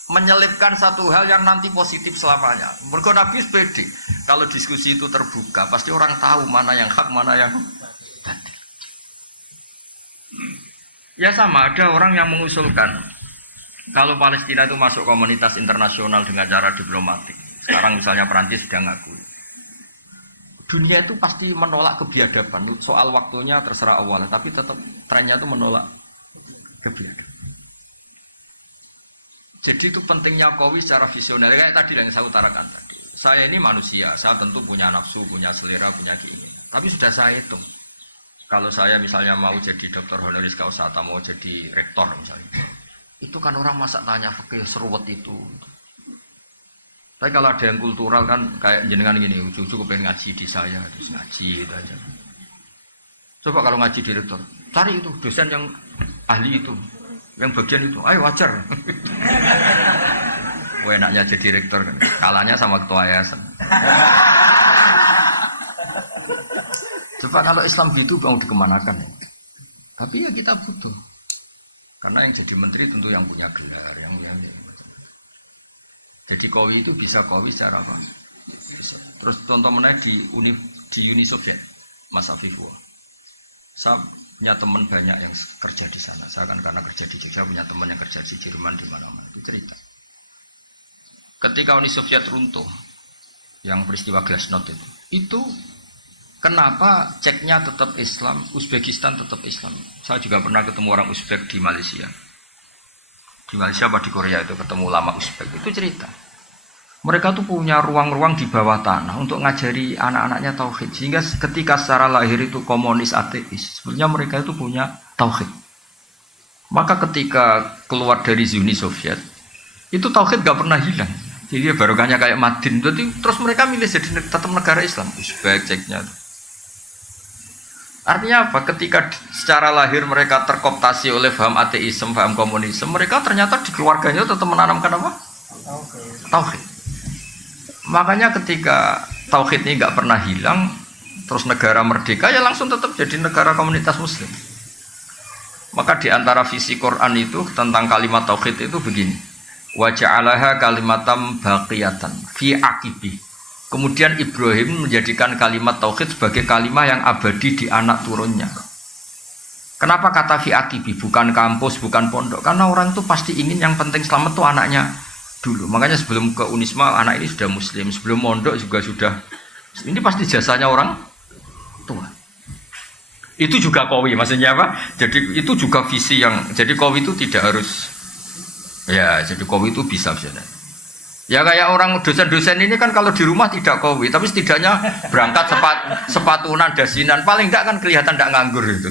menyelipkan satu hal yang nanti positif selamanya. Mergo Nabi pede. Kalau diskusi itu terbuka, pasti orang tahu mana yang hak, mana yang batil. Ya sama, ada orang yang mengusulkan kalau Palestina itu masuk komunitas internasional dengan cara diplomatik. Sekarang misalnya Perancis sedang ngakui. Dunia itu pasti menolak kebiadaban. Soal waktunya terserah Allah, tapi tetap trennya itu menolak kebiadaban. Jadi itu pentingnya Kowi secara visioner. Kayak tadi yang saya utarakan tadi. Saya ini manusia, saya tentu punya nafsu, punya selera, punya keinginan. Tapi sudah saya hitung. Kalau saya misalnya mau jadi dokter honoris causa atau mau jadi rektor misalnya, itu kan orang masa tanya pakai seruwet itu. Tapi kalau ada yang kultural kan kayak jenengan gini, cucu pengen ngaji di saya, terus ngaji itu aja. Coba kalau ngaji di rektor, cari itu dosen yang ahli itu. Yang bagian itu, ayo wajar. Enaknya jadi rektor kan, kalahnya sama ketua yayasan. Coba kalau Islam gitu mau dikemanakan ya? Tapi ya kita butuh. Karena yang jadi menteri tentu yang punya gelar, yang jadi Kowi itu bisa Kowi secara apa? Bisa. Terus contoh menaik di Uni Soviet, Mas Afifwa. Saya punya teman banyak yang kerja di sana. Saya kan karena kerja di Jogja punya teman yang kerja di Jerman di mana-mana. Itu cerita. Ketika Uni Soviet runtuh, yang peristiwa Glasnost itu kenapa Ceknya tetap Islam, Uzbekistan tetap Islam. Saya juga pernah ketemu orang Uzbek di Malaysia. Di Malaysia apa di Korea itu ketemu ulama Uzbek. Itu cerita. Mereka tuh punya ruang-ruang di bawah tanah untuk ngajari anak-anaknya tauhid. Sehingga ketika secara lahir itu komunis ateis, sebenarnya mereka itu punya tauhid. Maka ketika keluar dari Uni Soviet, itu tauhid gak pernah hilang. Jadi barokahnya kayak Madin. Jadi terus mereka milih jadi tetap negara Islam. Uzbek, Ceknya. Artinya apa? Ketika secara lahir mereka terkooptasi oleh paham ateisme, paham komunisme, mereka ternyata di keluarganya tetap menanamkan apa? Tauhid. Makanya ketika tauhid ini nggak pernah hilang, terus negara merdeka ya langsung tetap jadi negara komunitas Muslim. Maka di antara visi Quran itu tentang kalimat tauhid itu begini: wa ja'alaha kalimatam baqiyatan fi aqibi. Kemudian Ibrahim menjadikan kalimat tauhid sebagai kalimat yang abadi di anak turunnya. Kenapa kata fi aqibi, bukan kampus, bukan pondok? Karena orang itu pasti ingin yang penting selamat tuh anaknya dulu. Makanya sebelum ke Unisma anak ini sudah muslim, sebelum mondok juga sudah. Ini pasti jasanya orang tua. Itu juga Kowi, maksudnya apa? Jadi itu juga visi yang, jadi Kowi itu tidak harus, ya jadi Kowi itu bisa. Ya kayak orang dosen-dosen ini kan kalau di rumah tidak Kowi, tapi setidaknya berangkat sepatunan, dasinan, paling enggak kan kelihatan enggak nganggur itu.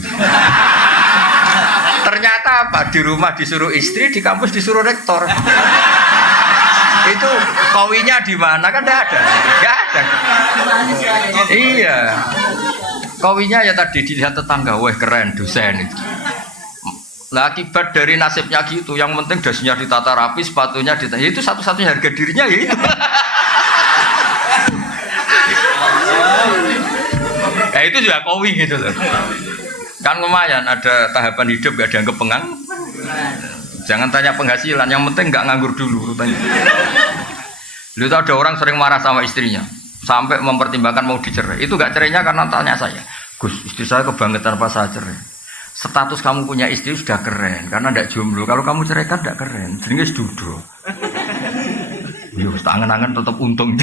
Ternyata apa? Di rumah disuruh istri, di kampus disuruh rektor. Itu kowinya di mana kan tidak ada. Enggak ada. Iya. Kowinya ya tadi dilihat tetangga, wah keren dosen itu. Lah akibat dari nasibnya gitu, yang penting dasinya ditata rapi, sepatunya ditata, itu satu-satunya harga dirinya ya itu. Ya itu juga kowi gitu loh. Kan lumayan ada tahapan hidup gak dianggap pengang. Jangan tanya penghasilan, yang penting gak nganggur dulu tanya. Lu tahu ada orang sering marah sama istrinya sampai mempertimbangkan mau dicerai. Itu gak cerainya karena tanya saya, Gus, istri saya kebangetan pas saya cerai. Status kamu punya istri sudah keren karena tidak jomblo. Kalau kamu ceraikan tidak keren, jenenge duduk. Yo, tangan-tangan tetap untung.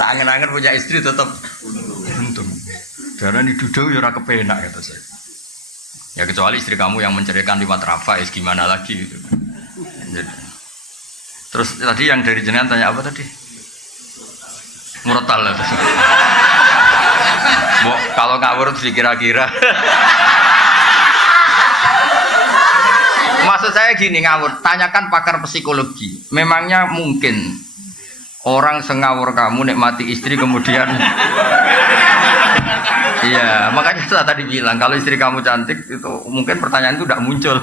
Tangan-tangan punya istri tetap untung. Karena di duduk ya ora kepenak kata saya. Ya kecuali istri kamu yang menceraikan lewat Rafa, gimana lagi gitu. Terus tadi yang dari jenengan tanya apa tadi? Murotal itu. Kalau ngawur terus dikira-kira. Maksud saya gini, ngawur, tanyakan pakar psikologi. Memangnya mungkin orang sengawur kamu nikmati istri kemudian iya, makanya saya tadi bilang kalau istri kamu cantik itu mungkin pertanyaan itu tidak muncul.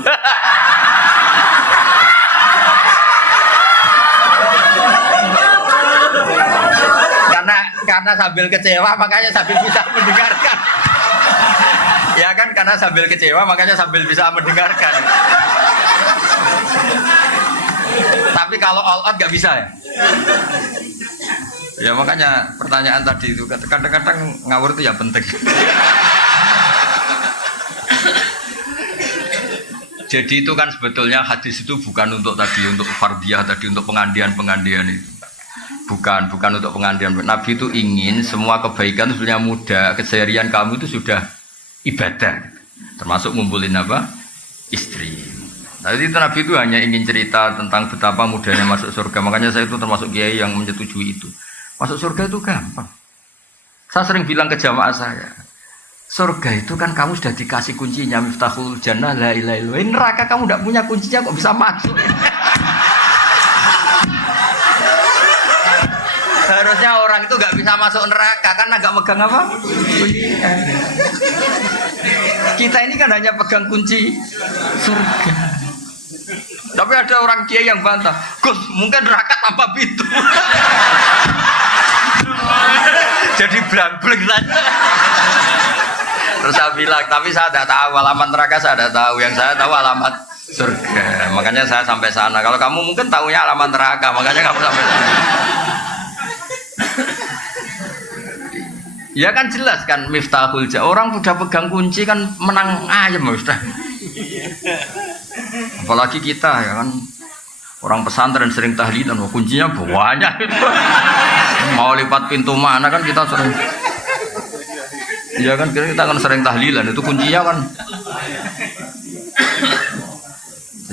Karena sambil kecewa makanya sambil bisa mendengarkan. Ya kan, karena sambil kecewa makanya sambil bisa mendengarkan. Tapi kalau all out gak bisa ya. Ya makanya pertanyaan tadi itu kadang-kadang ngawur itu ya penting. Jadi itu kan sebetulnya hadis itu bukan untuk tadi untuk fardiyah tadi untuk pengandian itu. Bukan untuk pengandian. Nabi itu ingin semua kebaikan itu sebenarnya mudah. Keseharian kamu itu sudah ibadah. Termasuk ngumpulin apa? Istri. Tadi itu Nabi itu hanya ingin cerita tentang betapa mudahnya masuk surga. Makanya saya itu termasuk kiai yang menyetujui itu. Masuk surga itu gampang. Saya sering bilang ke jamaah saya, surga itu kan kamu sudah dikasih kuncinya, miftahul jannah la ilaha illallah. Neraka kamu tidak punya kuncinya kok bisa masuk. Harusnya orang itu nggak bisa masuk neraka karena nggak megang apa? Kita ini kan hanya pegang kunci surga. Tapi ada orang kiai yang bantah, Gus, mungkin neraka tanpa pintu. Jadi blank-blank saja. Terus saya bilang, tapi saya tidak tahu alamat neraka, saya tidak tahu. Yang saya tahu alamat surga. Makanya saya sampai sana. Kalau kamu mungkin tahunya alamat neraka, makanya kamu sampai sana. Ya kan jelas kan miftahul jannah. Orang udah pegang kunci kan menang ayam Ustaz. Apalagi kita ya kan orang pesantren sering tahlilan, kuncinya banyak itu. Mau lipat pintu mana kan kita sering. Ya kan kita kan sering tahlilan itu kuncinya kan.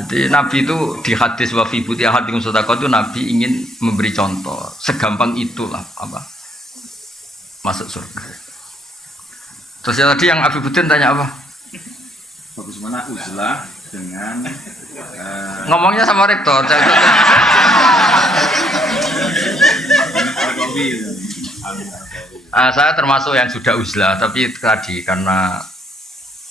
Jadi Nabi itu di hadis wa fi buti ahadikum sadaqah itu Nabi ingin memberi contoh segampang itulah apa masuk surga. Terus yang tadi yang Abi Budin tanya apa? Bagaimana uzlah dengan ngomongnya sama rektor. Saya termasuk yang sudah uzlah, tapi tadi karena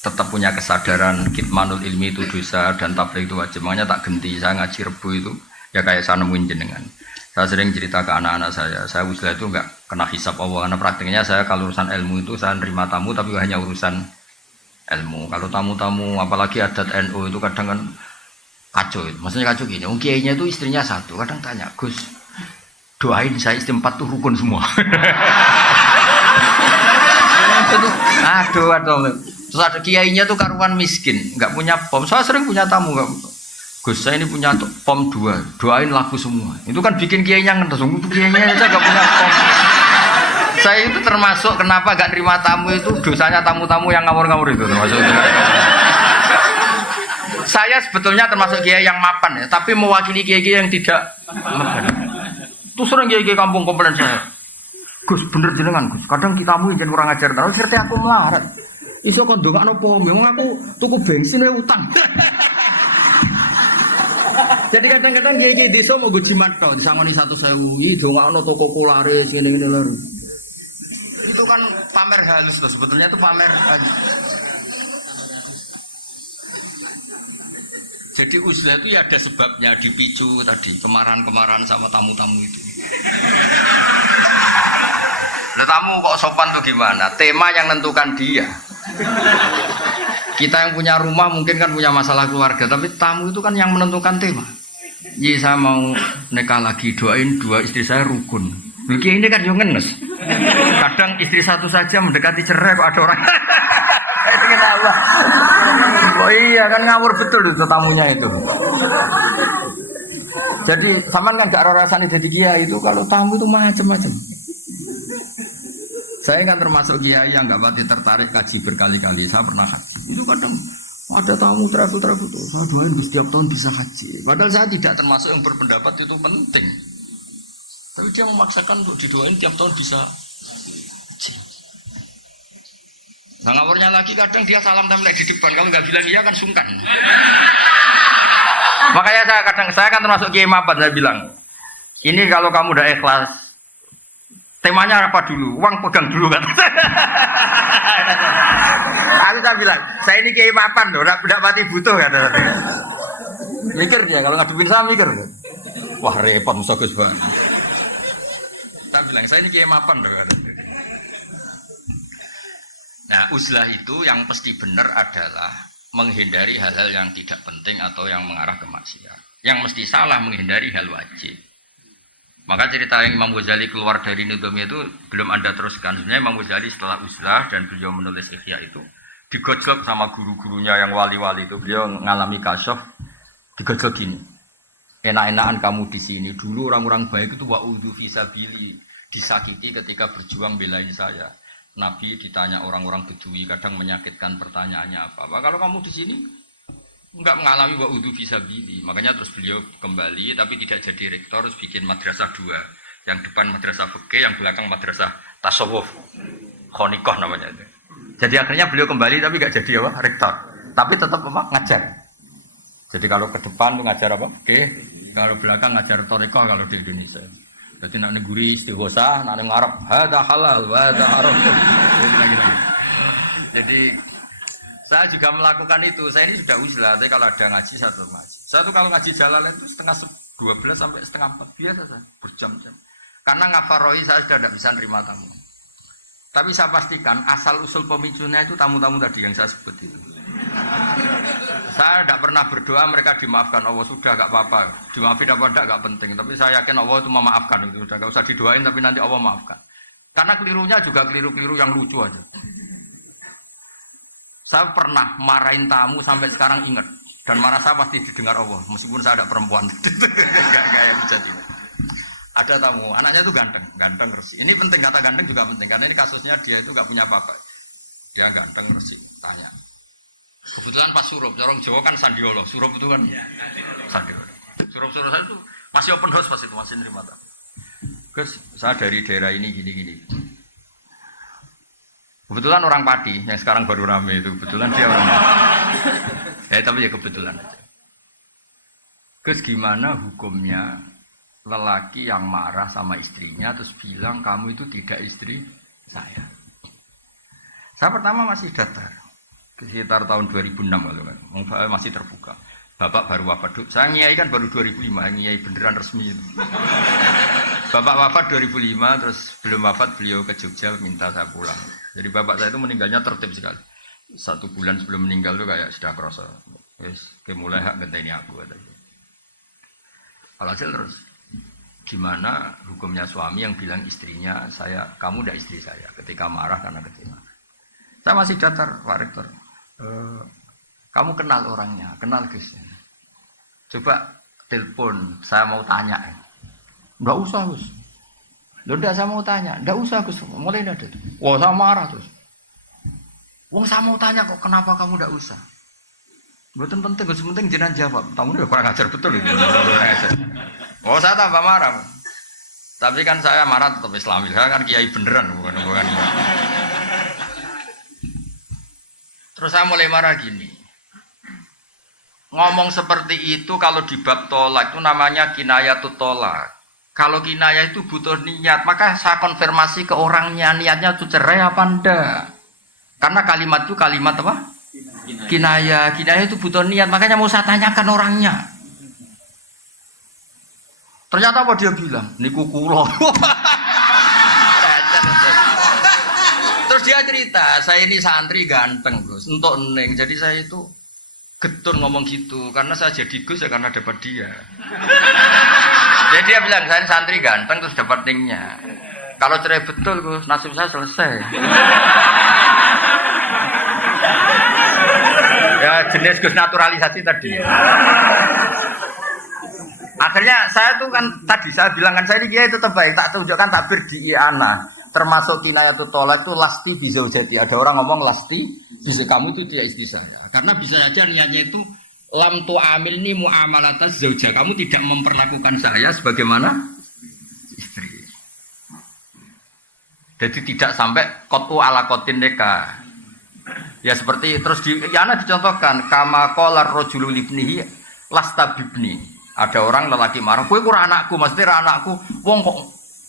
tetap punya kesadaran kitmanul ilmi itu dosa dan tabligh itu wajib. Makanya tak genti, saya ngaji Rebo itu ya kayak saya nemuin jenengan. Saya sering cerita ke anak-anak saya uzlah itu enggak kena hisab Allah, karena praktiknya saya kalau urusan ilmu itu saya nerima tamu tapi hanya urusan ilmu. Kalau tamu-tamu apalagi adat NU itu kadang kan kacau. Maksudnya kacau gini, kiainya itu istrinya satu, kadang tanya, Gus, doain saya istri 4 tuh rukun semua. Aduh. Terus ada kiainya tuh karuan miskin, nggak punya pom. Saya sering punya tamu, Gus saya ini punya pom 2, doain laku semua. Itu kan bikin kiainya ngetes, kiainya saya nggak punya pom. Saya itu termasuk kenapa gak terima tamu itu dosanya tamu-tamu yang ngawur-ngawur itu termasuk. Saya sebetulnya termasuk kiai yang mapan ya, tapi mewakili kiai yang tidak mapan. Tuh sering kiai kampung komplain saya, Gus bener jenengan Gus, kadang kita tamu yang kurang ajar terus serta aku melarat. Iso kon ndongakno pom, wong aku tuku bensin wae utang. Jadi kadang-kadang kiai desa mau gue jimat toh, disangoni 1.000, itu nggak ono toko kolaris gini lor. Itu kan pamer halus tuh, sebetulnya itu pamer halus. Jadi uzlah itu ya ada sebabnya, dipicu tadi kemarahan-kemarahan sama tamu-tamu itu. Lah tamu kok sopan tuh gimana? Tema yang nentukan dia. Kita yang punya rumah mungkin kan punya masalah keluarga, tapi tamu itu kan yang menentukan tema. Iya saya mau nikah lagi, doain 2 istri saya rukun. Begini ini kan yang ngenes. Kadang istri satu saja mendekati cerai kok ada orang. Itu kenapa? Oh iya kan ngawur betul itu tamunya itu. Jadi saman kan gak rasanya jadi kiai itu kalau tamu itu macam-macam. Saya kan termasuk kiai yang gak pati tertarik kaji berkali-kali. Saya pernah haji. Itu kadang ada tamu travel tuh. Saya doain setiap tahun bisa haji. Padahal saya tidak termasuk yang berpendapat itu penting. Tapi dia memaksakan untuk didoain tiap tahun bisa haji. Nah ngawurnya lagi kadang dia salam template di depan. Kalau nggak bilang iya kan sungkan. Makanya saya kan termasuk kiai mapan, saya bilang ini kalau kamu udah ikhlas temanya apa dulu, uang pegang dulu kan. Saya bilang saya ini kiai mapan loh, udah mati butuh kan. Mikir dia kalau ngadepin saya mikir. Wah repot musuh Gus Bang. Saya bilang saya ini kiai mapan loh. Nah uzlah itu yang pasti benar adalah menghindari hal-hal yang tidak penting atau yang mengarah ke maksiat. Yang mesti salah menghindari hal wajib. Maka cerita yang Imam Ghazali keluar dari Nudhami itu belum Anda teruskan. Sebenarnya Imam Ghazali setelah uzlah dan beliau menulis Ihya itu digojlok sama guru-gurunya yang wali-wali itu. Beliau mengalami kasyaf digojlok gini. Enak-enakan kamu di sini. Dulu orang-orang baik itu wa'udhu fisabili, disakiti ketika berjuang belain saya. Nabi ditanya orang-orang Bedui kadang menyakitkan pertanyaannya apa. Kalau kamu di sini enggak mengalami wa'udhu fisabili. Makanya terus beliau kembali tapi tidak jadi rektor, terus bikin madrasah 2. Yang depan madrasah fikih, yang belakang madrasah tasawuf. Khonikoh namanya itu. Jadi akhirnya beliau kembali tapi enggak jadi apa? Rektor. Tapi tetap apa? Ngajar. Jadi kalau ke depan tuh ngajar apa? Fikih, kalau belakang ngajar thariqah kalau di Indonesia. Jadi nak neguri istighosah, nak ngarep hada halal, hada haram. Jadi saya juga melakukan itu. Saya ini sudah uzlah, tapi kalau ada ngaji satu ngaji. Saya tuh kalau ngaji Jalalan itu setengah 12 sampai setengah 4 biasa saya berjam-jam. Karena ngafaroi saya sudah tidak bisa nerima tamu. Tapi saya pastikan asal usul pemicunya itu tamu-tamu tadi yang saya sebut itu. Saya tidak pernah berdoa mereka dimaafkan Allah, sudah gak apa-apa. Dimaafin apa enggak gak penting, tapi saya yakin Allah itu memaafkan itu. Sudah gak usah didoain tapi nanti Allah maafkan. Karena kelirunya juga keliru-keliru yang lucu aja. Saya pernah marahin tamu sampai sekarang ingat dan marah saya pasti didengar Allah meskipun saya ada perempuan. Gak kayak bisa juga. Ada tamu, anaknya itu ganteng resik. Ini penting, kata ganteng juga penting karena ini kasusnya dia itu gak punya apa-apa. Dia ganteng resik, tanya. Kebetulan pas surup, orang Jawa kan sandiolo, surup itu kan sandiolo. Surup-surup saya itu masih open house pas itu, masih nerima tamu. Gus, saya dari daerah ini gini-gini. Kebetulan orang Pati, yang sekarang baru rame itu, kebetulan dia orang Pati. Ya tapi ya kebetulan aja. Gus, gimana hukumnya lelaki yang marah sama istrinya terus bilang kamu itu tidak istri saya? Saya pertama masih datar. Sekitar tahun 2006 kalau kan, masih terbuka. Bapak baru wafat. Saya ngiyai kan baru 2005, ngiyai beneran resmi itu. Bapak wafat 2005, terus belum wafat beliau ke Jogja minta saya pulang. Jadi bapak saya itu meninggalnya tertib sekali. 1 bulan sebelum meninggal tuh kayak sudah kerasa. Wes, mulai hak genteni aku katanya. Alhasil terus, gimana hukumnya suami yang bilang istrinya kamu udah istri saya ketika marah karena kecewa. Saya masih datar Pak Rektor. Kamu kenal orangnya, kenal Gus. Coba telepon, saya mau tanya. Enggak usah Gus. Loh enggak, saya mau tanya. Enggak usah Gus, mulai ada. Wah saya marah terus. Wong saya mau tanya kok kenapa kamu enggak usah. Betul penting, Gus penting jenengan jawab. Tamu udah kurang ajar betul itu. Oh saya tambah marah. Tapi kan saya marah tetap Islami. Saya kan kiai beneran bukan. Terus saya mulai marah gini. ngomong seperti itu kalau di bab tolak itu namanya kinayatut tolak. Kalau kinayah itu butuh niat, maka saya konfirmasi ke orangnya niatnya itu cerai apa enggak. Karena kalimat itu kalimat apa? Kinayah. Kinayah itu butuh niat, makanya mau saya tanyakan orangnya. Ternyata apa dia bilang? Niku kulo. Terus dia cerita, saya ini santri ganteng Gus, untuk neng. Jadi saya itu getun ngomong gitu, karena saya jadi Gus ya karena dapat dia. Jadi dia bilang saya santri ganteng terus dapat nengnya. Kalau cerai betul Gus, nasib saya selesai. Ya jenis Gus naturalisasi tadi. Akhirnya saya tuh kan tadi saya bilang kan saya ini kiai itu terbaik, tak tunjukkan takbir di Iana. Termasuk kinayatut tolak itu lasti bizaujati. Ada orang ngomong lasti bisa kamu itu tidak istri saya. Karena bisa saja niatnya itu lam tu amilni muamalatas zauja. Kamu tidak memperlakukan saya sebagaimana istri. Jadi tidak sampai kotu ala kotin neka. Ya seperti terus di Iana dicontohkan kama qala rajulu libnihi lasta bibni. Ada orang lelaki marah, kowe ora anakku, mesti ora anakku. Wong kok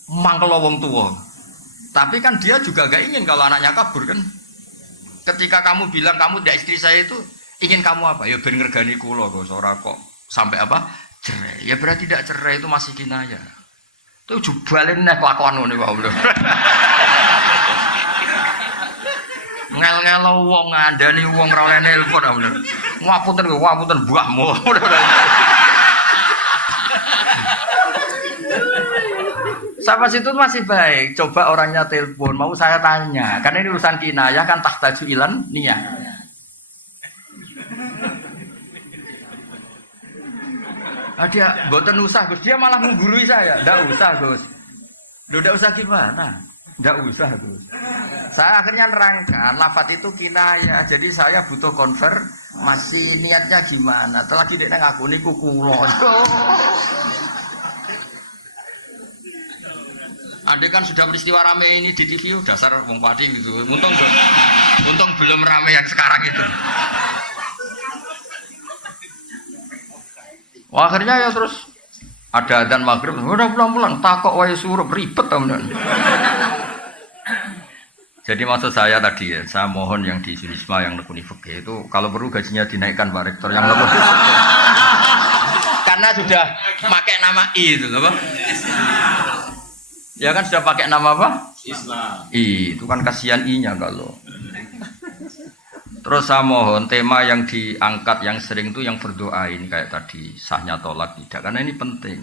mangkelo wong tuwa. Tapi kan dia juga gak ingin kalau anaknya kabur kan. Ketika kamu bilang kamu tidak istri saya itu ingin kamu apa? Ya ben ngergani kula kok ora kok sampai apa? Cerai. Ya berarti tidak cerai itu masih kinayah. Itu jubalin nek kelakuan ngene wae lho. Ngel-ngelo wong ngandani wong ora oleh nelpon bener. Ngapunten mbahmu. Sampai situ masih baik. Coba orangnya telepon, mau saya tanya. Karena ini urusan kinayah kan tahtaju ilan niyah. Dia boten usah Gus, dia malah menggurui saya. Ndak usah Gus. Ndak usah gimana? Ndak usah Gus. Saya akhirnya nerangkan lafadz itu kinayah. Jadi saya butuh konfirmasi niatnya gimana. Telah tidak ngaku niku kula. Andai kan sudah peristiwa rame ini di TV, dasar wong padi gitu. Untung belum rame yang sekarang itu. Wah, akhirnya ya terus ada adzan maghrib, udah pulang-pulang, takok wae suruh ribet teman. Jadi maksud saya tadi ya, saya mohon yang di Sulisma yang nekuni fikih itu kalau perlu gajinya dinaikkan Pak Rektor yang lebih. Karena sudah pakai nama I itu loh, Pak. Ya kan sudah pakai nama apa? Islam. Itu kan kasihan I-nya kalau. Terus saya mohon tema yang diangkat yang sering itu yang berdoa ini kayak tadi sahnya tolak tidak, karena ini penting.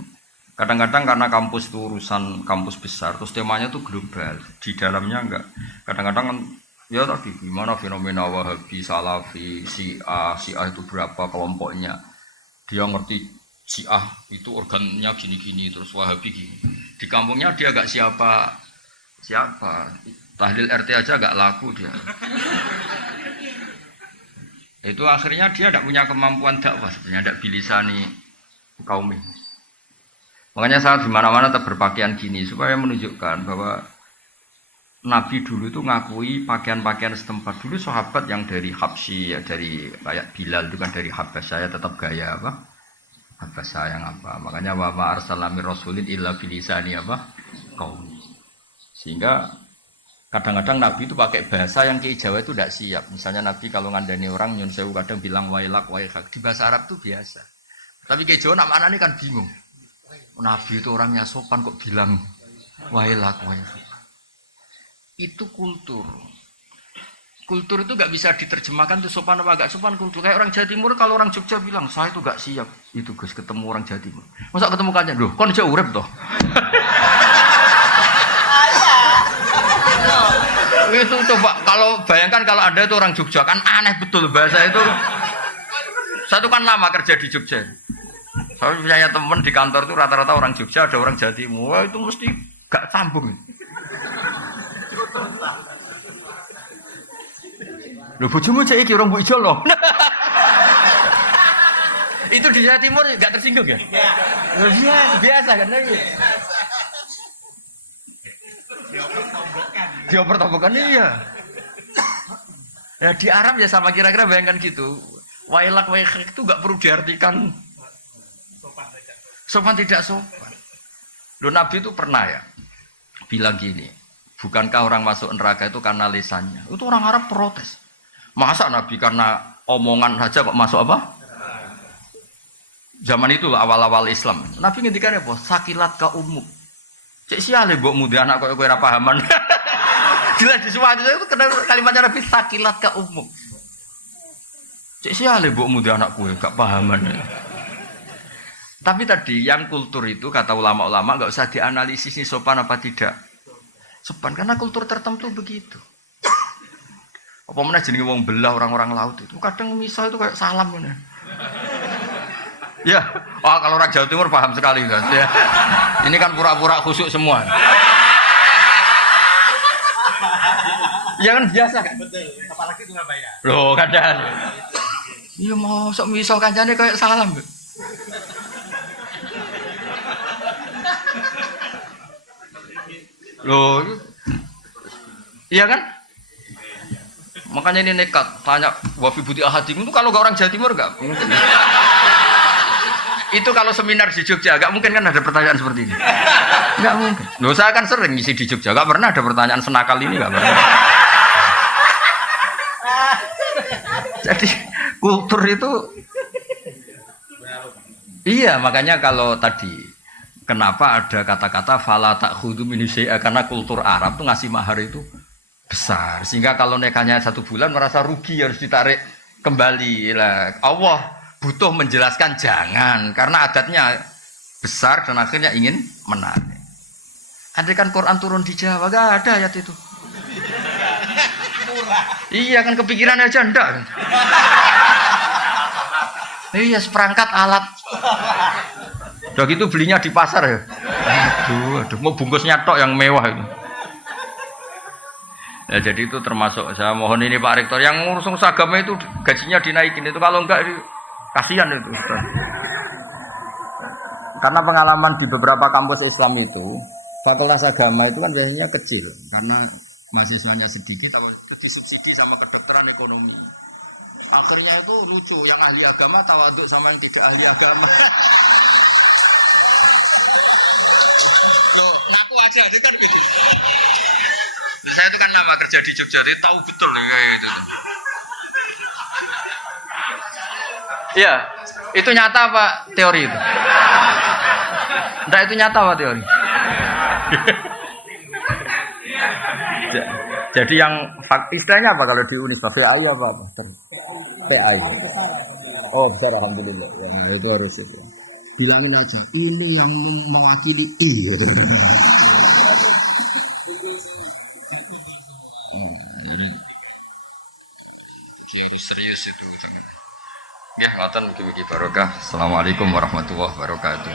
Kadang-kadang karena kampus itu urusan kampus besar, terus temanya itu global, di dalamnya enggak. Kadang-kadang kan ya tadi gimana fenomena Wahabi, Salafi, Syiah itu berapa kelompoknya. Dia ngerti Syiah itu organnya gini-gini, terus Wahabi gini. Di kampungnya dia gak siapa. Tahlil RT aja gak laku dia. Itu akhirnya dia tidak punya kemampuan dakwah sebenarnya, tidak bilisani kaum ini. Makanya saya di mana-mana tetap berpakaian gini supaya menunjukkan bahwa Nabi dulu itu ngakui pakaian-pakaian setempat. Dulu sahabat yang dari Habsyi, ya dari kayak Bilal itu kan dari Habasyah, saya tetap gaya apa? Habasyah yang apa? Makanya wa ma arsalna mir rasulin illa bilisani apa? Kaum. Sehingga kadang-kadang Nabi itu pakai bahasa yang ke Jawa itu tidak siap. Misalnya Nabi kalau ngandani orang nyun sewu kadang bilang wailak wailak. Di bahasa Arab itu biasa. Tapi ke Jawa nak mana ini kan bingung. Nabi itu orangnya sopan kok bilang wailak wailak. Itu kultur. Kultur itu gak bisa diterjemahkan itu sopan apa gak sopan kultur. Kayak orang Jawa Timur kalau orang Jogja bilang saya itu gak siap. Itu Gus ketemu orang Jawa Timur. Masa ketemu kanjeng loh, kon jauh urip toh. Itu coba kalau bayangkan kalau ada itu orang Jogja kan aneh betul bahasa itu. Saya itu kan lama kerja di Jogja. Saya punya teman di kantor itu rata-rata orang Jogja, ada orang Jawa Timur. Wah, itu mesti gak sambung. Lho bojomu cek iki orang mbok ijo lho. Itu di Jawa Timur enggak tersinggung ya? Iya. Biasa kan lagi. Dia pertombokan iya. Ya di Arab ya sama kira-kira bayangkan gitu. Wailak wailak itu nggak perlu diartikan sopan tidak sopan. Loh, Nabi itu pernah ya bilang gini, bukankah orang masuk neraka itu karena lisannya? Itu orang Arab protes. Masa Nabi karena omongan saja kok masuk apa? Zaman itu awal-awal Islam. Nabi ngendikan apa? Sakilat ka umuk. Cek siale mbok mudi anak kowe ora pahaman. Jelas di semua itu kalimatnya Nabi sakilat ka umuk. Cek siale mbok mudi anak kowe gak pahaman. Tapi tadi yang kultur itu kata ulama-ulama nggak usah dianalisis ini sopan apa tidak sopan karena kultur tertentu begitu. Apa mana jenenge wong belah orang-orang laut itu kadang misal itu kayak salam mana. Ya, kalau orang Jawa Timur paham sekali guys. Ya. Ini kan pura-pura khusyuk semua. Ya kan biasa kan. Betul. Apalagi Surabaya. Loh kadang. Iya mau sok misal kancane kayak salam. Loh, iya kan? Makanya ini nekat tanya wafi buti ahadimu itu kalau gak orang Jawa Timur gak mungkin. Itu kalau seminar di Jogja gak mungkin kan ada pertanyaan seperti ini. Gak mungkin. Loh, saya kan sering ngisi di Jogja gak pernah ada pertanyaan senakal ini gak pernah. Jadi kultur itu iya makanya kalau tadi kenapa ada kata-kata fala ta'khudhu min syai'a karena kultur Arab tuh ngasih mahar itu besar sehingga kalau nikahnya 1 bulan merasa rugi harus ditarik kembali lah. Allah butuh menjelaskan jangan karena adatnya besar dan akhirnya ingin menarik. Andai kan Quran turun di Jawa gak ada ayat itu. Iya kan kepikiran aja ndak. Iya seperangkat alat. Udah gitu belinya di pasar ya. Aduh, mau bungkusnya tok yang mewah itu. Ya jadi itu termasuk saya mohon ini Pak Rektor yang ngurus agama itu gajinya dinaikin itu kalau enggak kasihan itu. Karena pengalaman di beberapa kampus Islam itu fakultas agama itu kan biasanya kecil karena mahasiswanya sedikit atau itu disubsidi sama kedokteran ekonomi. Akhirnya itu lucu yang ahli agama tawaduk sama yang tidak ahli agama. Loh, ngaku aja dia kan gitu. Saya itu kan lama kerja di Jogja, dia tahu betul kayak gitu. Iya, itu nyata apa teori itu? Enggak itu nyata apa teori? Jadi yang istilahnya apa kalau di Unisba? PAI apa? PAI. Oh, besar alhamdulillah. Ya, itu harus itu. Bilangin aja, ini yang mewakili I. Harus serius itu sangat. Ya, ngoten mugi-mugi barokah. Assalamualaikum warahmatullahi wabarakatuh.